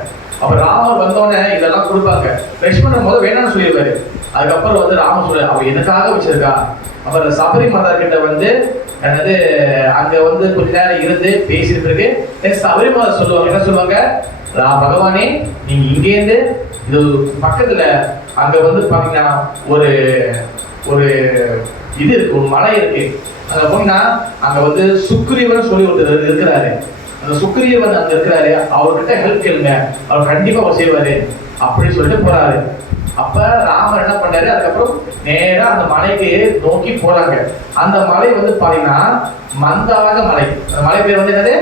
அப்ப ராமர் வந்தோடனே இதெல்லாம் கொடுப்பாங்க. லட்சுமணன் முதல் வேணாம்னு சொல்லிடுவாரு. அதுக்கப்புறம் வந்து ராமர் சொல்ல அவ எனக்காக வச்சிருக்கா. அப்புறம் சபரி மாதா கிட்ட வந்து என்னது அங்க வந்து கொஞ்ச நேரம் இருந்து பேசிட்டு இருக்கு. சபரி மாதா சொல்லுவாங்க, என்ன சொல்லுவாங்க, பகவானே நீங்க இங்கேருந்து இது பக்கத்துல அங்க வந்து பாத்தீங்கன்னா ஒரு ஒரு இது இருக்கு, ஒரு மலை இருக்கு. அங்க போனீங்கன்னா அங்க வந்து சுக்ரீவன் சொல்லி ஒருத்தர் இருக்கிறாரு. அந்த சுக்ரீவன் அங்க இருக்கிறாரு, அவர்கிட்ட ஹெல்ப் கேளுங்க, அவர் கண்டிப்பா அவர் செய்வாரு அப்படின்னு சொல்லிட்டு போறாரு. அப்ப ராமர் என்ன பண்ணாரு, அதுக்கப்புறம் நேரா அந்த மலைக்கு நோக்கி போறாங்க. அந்த மலை வந்து பாத்தீங்கன்னா மந்தாக மலை. அந்த மலை பேர் வந்து என்னது,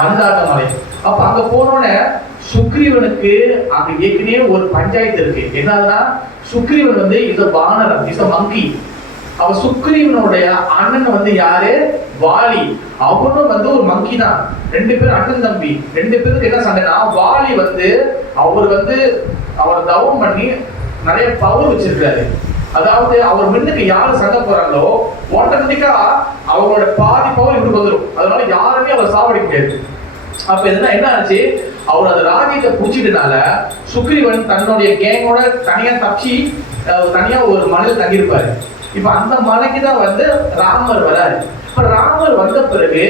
மந்தாக மலை. அப்ப அங்க போனோடனே சுக்ரீவனுக்கு அங்க ஏற்கனவே ஒரு பஞ்சாயத்து இருக்கு. என்னன்னா சுக்ரீவன் வந்து இந்த வானரம், இந்த மங்கி. அவ சுக்ரீவனுடைய அண்ணன் வந்து யாரு, வாலி. அவனும் வந்து ஒரு மங்கி தான். ரெண்டு பேரும் அண்ணன் தம்பி. ரெண்டு பேருக்கு என்ன சண்டைனா, வாலி வந்து அவர் தவம் பண்ணி நிறைய பவர் வச்சிருக்காரு. அதாவது அவர் முன்னுக்கு யாரு சண்டை போறாங்களோ ஆட்டோமேட்டிக்கா அவங்களோட பாதி பவர் இவருக்கு வந்துடும். அதனால யாருமே அவர் சாவடிக்க முடியாது. அப்ப என்ன ஆச்சு, அவர் அந்த ராஜ்யத்தை புடிச்சிட்டனால சுக்ரீவன் தன்னுடைய கேங்கோட தனியா தப்பிச்சு தனியா ஒரு மலையில தங்கியிருப்பாரு. இப்ப அந்த மலைக்கு தான் வந்து ராமர் வராரு. இப்ப ராமர் வந்த பிறகு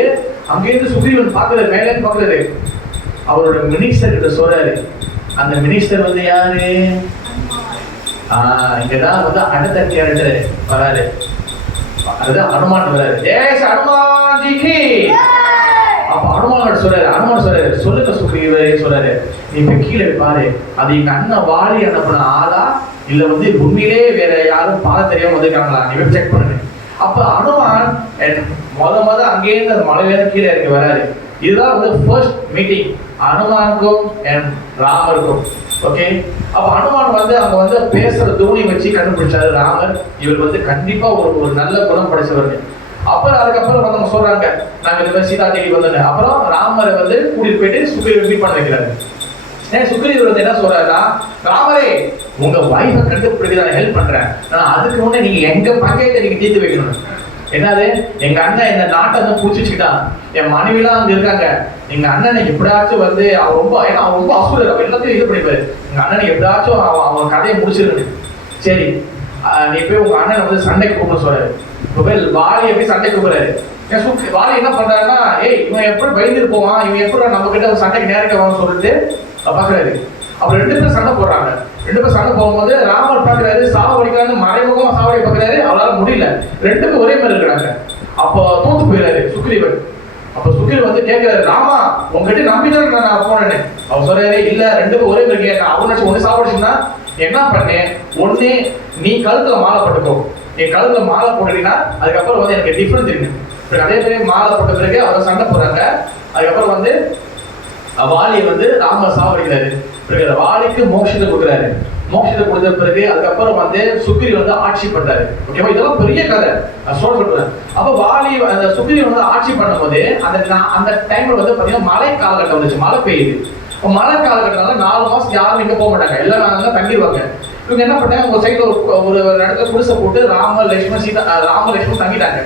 அங்கிருந்து சுக்ரீவன் பாக்குறாரு, மேலே பாக்குறாரு. அவரோட மினிஸ்டர் கிட்ட சொல்றாரு. அந்த மினிஸ்டர் வந்து யாரு, இங்கதான் வந்து அடுத்த கேரக்டர் வராரு. அதுதான் அனுமான் வராரு. ஜெய் ஹனுமான்ஜிக்கு. அப்ப அனுமான் சொல்றாரு சொல்லுங்க சுக்ரீவரே சொல்றாரு, நீ இப்ப கீழே பாரு, அது எங்க அண்ணன் வாலி அனுப்பின ஆளா இல்ல வந்து உண்மையிலே வேற யாரும் பாத தெரியாம வந்திருக்காங்களா, நீ போய் செக் பண்ணு. அப்ப அனுமான் முத அங்கேயிருந்து அந்த மலையில கீழே இறங்கி வராரு. இதுதான் வந்து ஃபர்ஸ்ட் மீட்டிங் அனுமானுக்கும் அண்ட் ராமருக்கும். ஓகே, அப்ப அனுமான் வந்து அங்க வந்து பேசுற தோனி வச்சு கண்டுபிடிச்சாரு ராமர், இவர் வந்து கண்டிப்பா ஒரு நல்ல குணம் படைச்சவர். அப்புறம் அதுக்கப்புறம் வந்து அவங்க சொல்றாங்க, நாங்க இந்த மாதிரி சீதா தேடி வந்தோன்னு. அப்புறம் ராமரை வந்து கூட்டிட்டு போயிட்டு சுக்ரீவன் மீட் பண்ண வைக்கிறாரு. சுக்ரீவர் வந்து என்ன சொல்றாருன்னா, ராமரே உங்க வைஃபை கண்டுபிடிக்க ஹெல்ப் பண்றேன், அதுக்கு முன்னே நீங்க எங்க பஞ்சாயத்தை நீங்க தீர்த்து வைக்கணும். என்னது, எங்க அண்ணன் இந்த நாட்டை வந்து பூச்சிச்சுக்கிட்டான், என் மனைவிலாம் அங்க இருக்காங்க, எங்க அண்ணனை எப்படியாச்சும் வந்து அவர் ரொம்ப அசூரர், அவர் எல்லாத்தையும் இது பண்ணிப்பாரு, எங்க அண்ணனை எப்படியாச்சும் அவன் கதையை முடிச்சிருக்கு. சரி, நீ போய் உங்க அண்ணனை வந்து சண்டைக்கு கூப்பிட சொல்றாரு. வாலியை போய் சண்டைக்கு கூப்பிடுறாரு. வாலி என்ன பண்றாருன்னா, இவன் எப்படி பயந்துட்டு போவான், இவன் எப்படி நம்ம கிட்ட சண்டைக்கு நேரடியாக வாங்க சொல்லிட்டு பாக்குறாரு. அப்புறம் ரெண்டு பேரும் சண்டை போடுறாங்க. ரெண்டு பேரும் சண்டை போகும்போது ராமர் பாக்குறாரு, சாவடிக்கிறான்னு மறைமுகமா சாவடி பாக்குறாரு, அவரால் முடியல. ரெண்டுக்கும் ஒரே மாதிரி இருக்கிறாங்க. அப்போ தோத்து போயிடாரு சுக்ரீவன். அப்ப சுக்ரீவன் வந்து கேட்கிறாரு, ராமா உங்ககிட்ட நம்பிதான் நான் போனேன்னு. அவர் சொல்றாரு, இல்ல ரெண்டுக்கும் ஒரே மாதிரி கேட்க, அவன் ஒண்ணு சாவடிச்சுன்னா என்ன பண்ணேன், ஒண்ணு நீ கழுத்துல மாலை போட்டுக்கோ, நீ கழுத்துல மாலை போட்டுட்டீங்கன்னா அதுக்கப்புறம் வந்து எனக்கு டிஃபரன்ஸ் இருக்கு. அதே மாதிரி மாலை போட்ட பிறகு அவர் சண்டை போடுறாங்க. அதுக்கப்புறம் வந்து வாலியை வந்து ராமர் சாவடிக்கிறாரு. பிறகு வாலிக்கு மோட்சத்தை கொடுக்குறாரு. மோட்சத்தை கொடுத்த பிறகு அதுக்கப்புறம் வந்து சுக்ரீவன் வந்து ஆட்சி பண்றாரு. ஓகேவா, இதெல்லாம் பெரிய கதை சொல்றேன். அப்ப வாலி அந்த சுக்ரீவன் வந்து ஆட்சி பண்ணும் போது அந்த டைம்ல வந்து பாத்தீங்கன்னா மழை காலகட்டம் வந்துச்சு, மழை பெய்யுது. மழை காலகட்டத்தினால 4 மாசம் யாரும் இங்க போக மாட்டாங்க, எல்லாரும் அங்க தங்கிடுவாங்க. இவங்க என்ன பண்ணாங்க, உங்க சைட்ல ஒரு இடத்துல குடிசை போட்டு ராம லட்சுமணன் தங்கிட்டாங்க.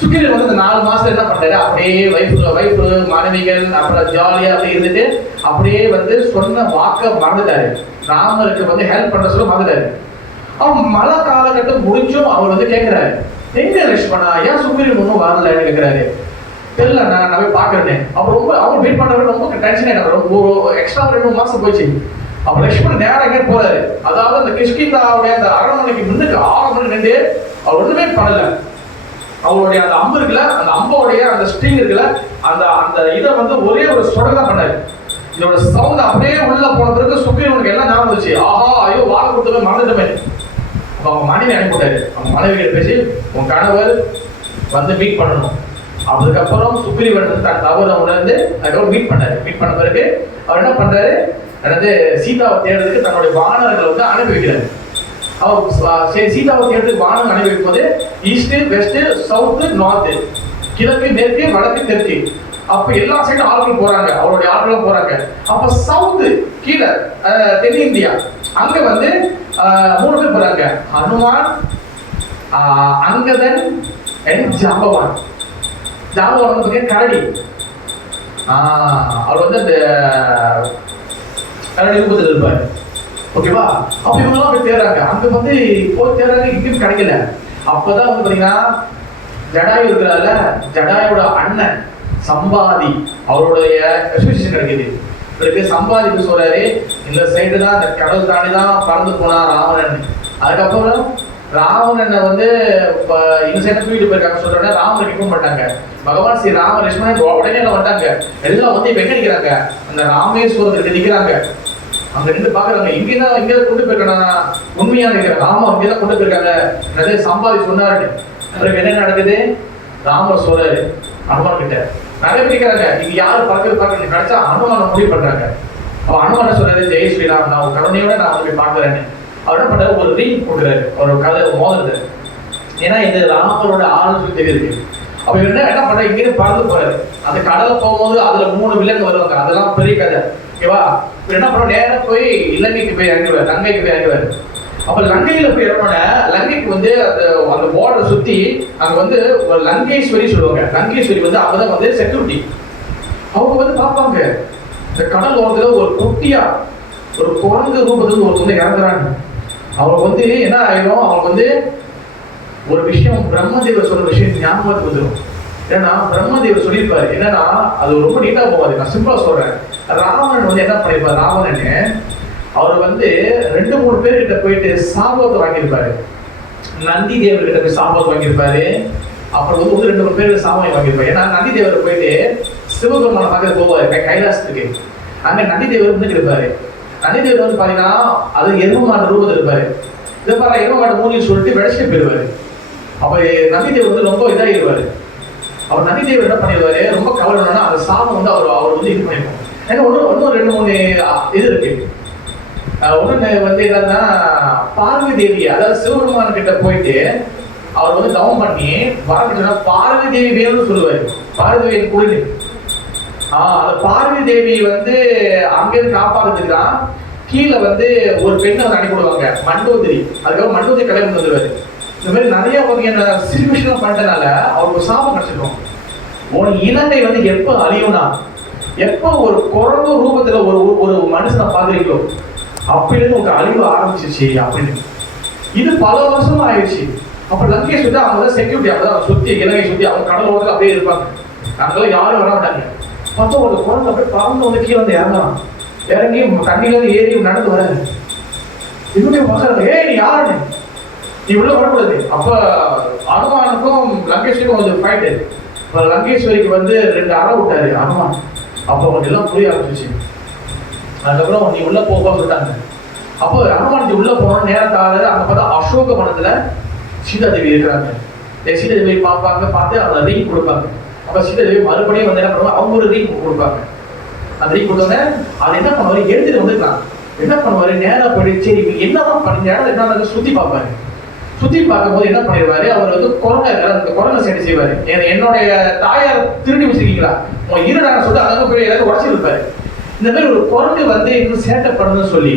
சுக்கிரன் வந்து இந்த 4 மாசத்துல என்ன பண்றாரு, அப்படியே வைஃப் மனைவிகள் அப்புறம் ஜாலியா அப்படியே இருந்துட்டு அப்படியே வந்து சொன்ன வாக்க மறந்துட்டாரு. ராமருக்கு வந்து ஹெல்ப் பண்ற சொல்ல மறந்துட்டாரு. அவன் மழை காலகட்டம் முடிஞ்சும் அவர் வந்து கேட்கிறாரு, எங்க லட்சுமணா, ஏன் சுக்கிரன் ஒன்றும் வரலன்னு கேட்கிறாரு. தெரியல, நான் போய் பாக்குறேன். அவர் ரொம்ப அவர் வெயிட் பண்றவங்க ரொம்ப டென்ஷன் ஆயிட்டாங்க. ரொம்ப எக்ஸ்ட்ரா 2 மாசம் போயிடுச்சு. அப்ப லட்சுமணன் நேரம் எங்கே போறாரு, அதாவது அந்த கிஷ்கிந்தாவுடைய அந்த அரண்மனைக்கு முன்னுக்கு 6 மணி நின்று அவர் ஒண்ணுமே பண்ணல. அவருடைய அந்த அம்பு இருக்குல்ல, அந்த அம்போடைய அந்த ஸ்ட்ரிங் இருக்குல்ல, அந்த அந்த இதை வந்து ஒரே ஒரு சொடக்கு தான் பண்ணாரு. இதோட சவுண்ட் அப்படியே உள்ள போன பிறகு சுக்கிரனுக்கு எல்லாம் ஞாபகம் வந்துச்சு. ஆஹா, ஐயோ வாக்கு கொடுத்தவே மறந்துட்டமே. அவங்க மனைவி அனுப்பிட்டாரு. அவங்க மனைவி பேசி, உன் கணவர் வந்து மீட் பண்ணணும். அதுக்கப்புறம் சுக்ரீவன் வந்து தன் தவறை உணர்ந்து அதுக்கப்புறம் மீட் பண்ணாரு. மீட் பண்ண பிறகு அவர் என்ன பண்றாரு, அதாவது சீதாவை தேடுறதுக்கு தன்னுடைய வானர்களை வந்து அனுப்பி வைக்கிறாரு. அவர் சரி சீதாவை தேடுறதுக்கு வானர்கள் அனுப்பி வைக்கும் போது ஈஸ்ட், வெஸ்ட், சவுத்து, நார்த்து, கிழக்கு, மேற்கு, வடக்கு, தெற்கு, அப்ப எல்லா சைடும் ஆட்கள் போறாங்க. அவருடைய ஆட்களும் போறாங்க. அப்ப சவுத்து கீழே தென்னிந்தியா அங்க வந்து 3 பேர் போறாங்க. ஹனுமான், அங்கதன், ஜாம்பவான். ஜாம்பவான் வந்து கரடி. அவர் வந்து அந்த கரடி ரூபத்தில் இருப்பாரு. ஓகேவா? அப்ப இவங்கெல்லாம் போய் தேடுறாங்க. அங்க வந்து போய் தேடுறாங்க, இங்கேயும் கிடைக்கல. அப்பதான் வந்து பாத்தீங்கன்னா ஜடாயு இருக்கிறாருல, ஜடாயோட அண்ணன் சம்பாதி அவருடைய ரெஸ்பிரேஷன் கிடைக்குது. இவருக்கு சம்பாதிக்கு சொல்றாரு, இந்த சைடு தான் அந்த கடல் தாண்டி தான் பறந்து போனா ராவணன். அதுக்கப்புறம் ராவணனை வந்து இந்த சைடு தூக்கிட்டு போயிருக்காங்க சொல்றாங்க. ராமனுக்கு கேட்க மாட்டாங்க. பகவான் ஸ்ரீ ராம லட்சுமணன் உடனே வந்தாங்க. எல்லாம் வந்து இப்ப எங்க நிக்கிறாங்க, அந்த ராமேஸ்வரத்துக்கு நிக்கிறாங்க. அங்க நின்று பாக்குறாங்க, இங்கதான் இங்க கொண்டு போயிருக்காங்க. உண்மையா நினைக்கிறாங்க, ஆமா இங்கதான் கொண்டு போயிருக்காங்க. நிறைய சம்பாதி சொன்னாரு. பிறகு என்ன நடக்குது, ராமர் சொல்றாரு ஹனுமான் கிட்ட. நிறைய பேர் கேட்கறாங்க, இங்க யாரு பார்க்கறது கிடைச்சா ஹனுமான முடிவு பண்றாங்க. அப்ப ஹனுமான சொல்றாரு, ஜெய் ஸ்ரீராம், நான் கருணையோட நான் வந்து போய் பாக்குறேன்னு. அவர் என்ன பண்றாரு, ஒரு ரீங் கொடுக்குறாரு, அவரோட கதை மோதிரத்தை. ஏன்னா இது ராமரோட ஆளுநர் தெரியுது. அப்ப என்ன பண்ற, இங்கிருந்து பறந்து போறாரு. அந்த கடலை போகும்போது அதுல 3 வில்லங்க வருவாங்க. அதெல்லாம் பெரிய கதை. ஓகேவா? என்ன பண்ண, நேரம் போய் இலங்கைக்கு போய் இறங்குவார், லங்கைக்கு போய் இறங்குவார். அப்ப லங்கையில போய் இறங்கின லங்கைக்கு வந்து அந்த பார்டரை சுத்தி அங்க வந்து ஒரு லங்கேஸ்வரி சொல்லுவாங்க. லங்கேஸ்வரி வந்து அவங்கதான் வந்து செக்யூரிட்டி. அவங்க வந்து பார்ப்பாங்க, இந்த கடல் ஓரத்துல ஒரு குட்டியா ஒரு குரங்கு ரூபத்துல ஒரு வந்து இறங்குறாங்க. அவங்க வந்து என்ன ஆயிடும், அவங்க வந்து ஒரு விஷயம் பிரம்மதேவர் சொல்ற விஷயம் ஞாபகத்துக்கு வந்துடும். ஏன்னா பிரம்மதேவர் சொல்லியிருப்பாரு என்னன்னா, அது ரொம்ப நீட்டா போகாது, நான் சிம்பிளா சொல்றேன். ராவணன் வந்து என்ன பண்ணிருப்பாரு, ராவணன்னு அவர் வந்து 2-3 பேர்கிட்ட போயிட்டு சாபத்தை வாங்கியிருப்பாரு. நந்தி தேவர்கிட்ட போய் சாபத்தை வாங்கியிருப்பாரு. அப்புறம் வந்து 2-3 பேர் சாபம் வாங்கியிருப்பாரு. ஏன்னா நந்தி தேவர் போயிட்டு சிவபெருமான பார்க்க போவாரு கைலாசத்துக்கு. அங்க நந்தி தேவர் வந்து இருப்பாரு. நந்தி தேவர் வந்து பாத்தீங்கன்னா அது எருமமாட்டு ரூபத்தில் இருப்பாரு. இதை பாரு எருமமாட்டு மூலின்னு சொல்லிட்டு விளைச்சிட்டு போயிடுவாரு. அப்ப நந்தி தேவர் வந்து ரொம்ப இதாகிடுவாரு. அவர் நந்தி தேவர் என்ன பண்ணிடுவாரு, ரொம்ப கவலைன்னா அந்த சாபம் வந்து அவர் வந்து இது பண்ணிருக்கோம். ஏன்னா இன்னும் 2-3 இது இருக்கு. ஒண்ணு வந்து என்னன்னா, பார்வதி தேவி, அதாவது சிவபெருமான் கிட்ட போயிட்டு அவர் வந்து தவம் பண்ணி வரக்கிட்டா பார்வதி தேவி வேணும்னு சொல்லுவாரு. பார்வதி தேவி குழு அந்த பார்வதி தேவி வந்து அங்கிருந்து காப்பாடுறதுக்கு தான் கீழே வந்து ஒரு பெண்ணை வந்து அனுப்பிவிடுவாங்க, மண்டோதரி. அதுக்கப்புறம் மண்டோதரி கல்யாணம் வந்துடுவாரு. இந்த மாதிரி நிறைய வகையான சிறுமிஷம் பண்ணிட்டனால அவருக்கு சாபம் கிடைச்சிருக்கும். உன் இலங்கை வந்து எப்ப அழியும்னா, எப்ப ஒரு குரங்கு ரூபத்துல ஒரு மனுஷனை பாக்குறீங்களோ அப்படின்னு உங்களுக்கு அழிவு ஆரம்பிச்சிச்சு அப்படின்னு. இது பல வருஷமா ஆயிடுச்சு. அப்ப லங்கை சுத்தி அவங்க தான் செக்யூரிட்டி, அவங்க சுத்தி இலங்கை சுத்தி அவங்க கடலோரத்துல அப்படியே இருப்பாங்க. அங்கெல்லாம் யாரும் வர மாட்டாங்க. மொத்தம் ஒரு குழந்தை அப்படியே பறந்து வந்து கீழே வந்து இறங்கலாம். இறங்கி தண்ணியில இருந்து ஏறி நடந்து வராது. இன்னும் பசங்க, ஏய் நீ யாருன்னு, நீ உள்ள வரக்கூடாது. அப்ப அனுமானுக்கும் லங்கேஸ்வரிக்கும் கொஞ்சம் ஃபைட்டு. இப்ப லங்கேஸ்வரிக்கு வந்து 2 அறை விட்டாரு அனுமான். அப்போ கொஞ்சம் எல்லாம் புரிய ஆரம்பிச்சிச்சு. அதுக்கப்புறம் நீ உள்ள போக சொல்லிட்டாங்க. அப்போ அனுமானுக்கு உள்ள போன நேரத்தால அங்க பார்த்தா அசோக வனத்துல சீதாதேவி இருக்கிறாங்க. சீதாதேவி பார்ப்பாங்க, பார்த்து அவங்க ரீங் கொடுப்பாங்க. அப்ப சீதாதேவி மறுபடியும் வந்து என்ன பண்ணுவாங்க, அவங்க ஒரு ரீங் கொடுப்பாங்க. அந்த ரீங் கொடுத்தோன்னே அதை என்ன பண்ணுவாரு, எழுதிட்டு வந்துக்கலாம். என்ன பண்ணுவாரு, நேரம் போயிட்டு சரி என்னதான் பண்ணி என்ன சுத்தி பார்ப்பாரு. சுத்தி பார்க்கும் போது என்ன பண்ணிடுவாரு, அவர் வந்து குரங்கை அந்த குரங்கை சரி செய்வாரு. என்னுடைய தாயார் திருடி வச்சிருக்கீங்களா, உங்க இருடான சொல்லிட்டு அங்க போய் ஏதாவது உடச்சிருப்பாரு. இந்த மாதிரி ஒரு குரங்கு வந்து இன்னும் சேட்டை பண்ணுன்னு சொல்லி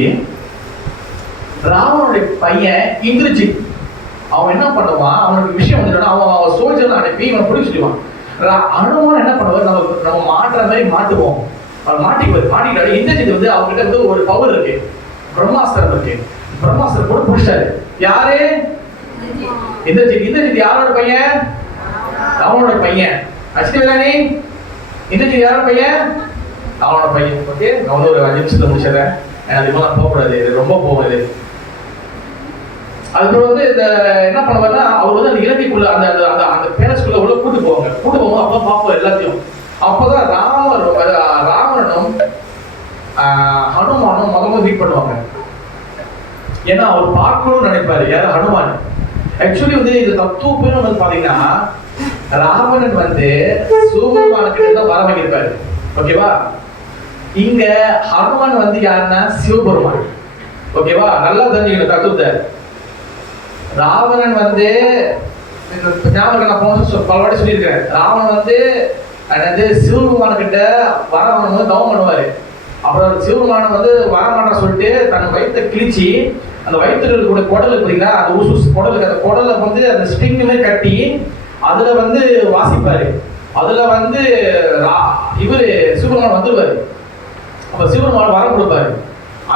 ராவனுடைய பையன் இந்திரஜித் அவன் என்ன பண்ணுவான், அவனுக்கு விஷயம் வந்துட்டா அவன் சோல்ஜர் அனுப்பி இவன் பிடிச்சிடுவான். அனுமான் என்ன பண்ணுவார், நம்ம மாட்டுற மாதிரி மாட்டுவோம். அவன் மாட்டிக்கிட்டாரு. இந்திரஜித் வந்து அவங்க கிட்ட வந்து ஒரு பவர் இருக்கு, பிரம்மாஸ்திரம் இருக்கு. பிரம்மாஸ்திரம் கூட பிடிச்சாரு. யாரு? இந்திரஜித் யாரோட பையன்? ராவனோட பையன். அச்சிவேலானி இந்திரஜித் யாரோட பையன்? ராவனோட பையன். ஓகே, நான் வந்து ஒரு 5 நிமிஷத்துல முடிச்சிடறேன். அது போல போகக்கூடாது, இது ரொம்ப போகுது. அதுக்கு வந்து இந்த என்ன பண்ணுவாருன்னா, அவர் வந்து அந்த இலங்கைக்குள்ள அந்த அந்த அந்த பேலஸ்குள்ள உள்ள கூட்டு போவாங்க. அப்ப பார்ப்போம் எல்லாத்தையும். அப்பதான் ராவணனும் ஹனுமானும் முதல்ல மீட் பண்ணுவாங்க. ஏன்னா அவர் பார்க்கணும்னு நினைப்பாரு. யாரு? ஹனுமான். ஆக்சுவலி வந்து இது தத்துவம் வந்து பாத்தீங்கன்னா, ராவணன் வந்து சிவபெருமானுக்கிட்ட தான் வர வாங்கியிருப்பாரு. ஓகேவா? இங்க ஹனுமான் வந்து யாருன்னா சிவபெருமான். ஓகேவா? நல்லா தெரிஞ்சுக்கணும் தத்துவத்தை. ராவணன் வந்து ஞாபகம் நான் பலவாடி சொல்லியிருக்கிறேன். ராவணன் வந்து சிவபெருமான கிட்ட வரவன் வந்து தவம் பண்ணுவாரு. அப்புறம் சிவபெருமான வந்து வரமாட்டான்னு சொல்லிட்டு தன் வயிற்றை கிழிச்சு அந்த வயிற்றுல இருக்கக்கூடிய குடல் பார்த்தீங்கன்னா அந்த ஊசு குடலுக்கு அந்த குடலை வந்து அந்த ஸ்ட்ரிங்குமே கட்டி அதுல வந்து வாசிப்பாரு. அதுல வந்து இவரு சிவபெருமான் வந்துருவாரு. அப்ப சிவபெருமான் வரம் கொடுப்பாரு.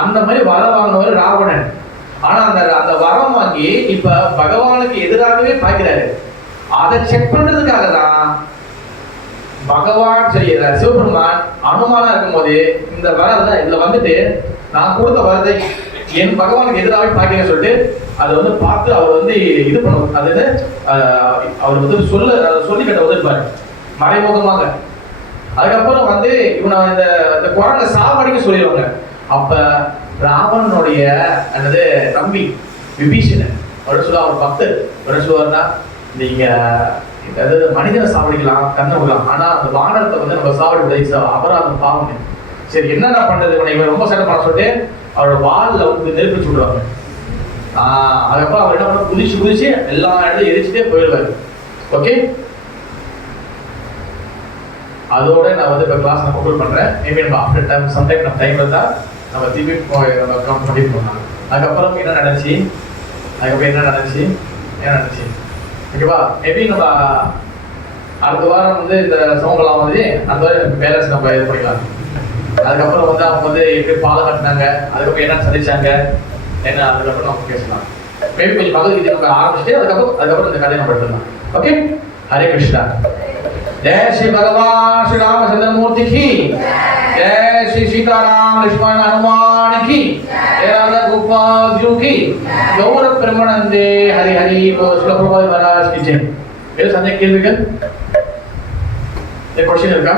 அந்த மாதிரி வரம் வாங்கினவர் ராவணன். ஆனா அந்த அந்த வரம் வாங்கி இப்ப பகவானுக்கு எதிராகவே பார்க்கிறாரு. அதை செக் பண்றதுக்காக தான் பகவான் செய்யற சிவபெருமான் அனுமானா இருக்கும் போது இந்த வரத இதுல வந்துட்டு நான் கொடுத்த வரதை என் பகவானுக்கு எதிராக பார்க்கிறேன்னு சொல்லிட்டு அதை வந்து பார்த்து அவர் வந்து இது பண்ணுவார். அது அவர் வந்து சொல்லிக்கிட்ட வந்திருப்பாரு மறைமுகமாக. அதுக்கப்புறம் வந்து இவனை இந்த குரங்க சாவடிக்க சொல்லிடுவாங்க. அப்ப ராவணனுடைய என்னது தம்பி விபீஷணன் அவர் சொல்ல, அவர் பக்தர் என்ன சொல்லுவாருன்னா, நீங்க அதாவது மனிதனை சாவடிக்கலாம், கண்ணை விடலாம், ஆனா அந்த வானரத்தை வந்து நம்ம சாவடி அபராதம் பாவம். சரி என்னென்ன பண்றது, இவன் ரொம்ப சேட்டை பண்ண சொல்லிட்டு அவரோட வால்ல வந்து நெருப்பு சுடுவாங்க. அதுக்கப்புறம் அவர் என்ன பண்ண குதிச்சு எல்லா இடத்தையும் எரிச்சுட்டே போயிடுவாரு. ஓகே, அதோட நான் வந்து இப்போ கிளாஸ் நான் கன்க்ளூட் பண்றேன். மேபி நம்ம ஆஃப்டர் டைம் சம்டைம் நம்ம டைம் இருந்தா நம்ம திருப்பி நம்ம கம்ப்ளீட் பண்ணலாம். அதுக்கப்புறம் என்ன நடந்துச்சு ஓகேவா? மேபி நம்ம அடுத்த வாரம் வந்து இந்த சமூகலாம் வந்து அந்த பேலன்ஸ் நம்ம இது பண்ணிக்கலாம். அதுக்கப்புறம் வந்து அவங்க வந்து எப்படி பாலம் கட்டினாங்க, அதுக்கப்புறம் என்ன சந்திச்சாங்க என்ன, அதுக்கப்புறம் நம்ம பேசலாம். மேபி கொஞ்சம் பகவத்கீதை நம்ம ஆரம்பிச்சுட்டு அதுக்கப்புறம் இந்த கதையை நம்ம எடுத்துக்கலாம். ஓகே, ஹரே கிருஷ்ணா. जय श्री भगवान श्री रामचंद्र मूर्ति की, जय श्री सीताराम लक्ष्मण हनुमान की, जय राधा गोपाल जी की, गौर प्रेमानंदे हरि हरि बोल। श्रील प्रभुपाद महाराज की जय। ये संजय केल्विकल एक क्वेश्चन இருக்கா?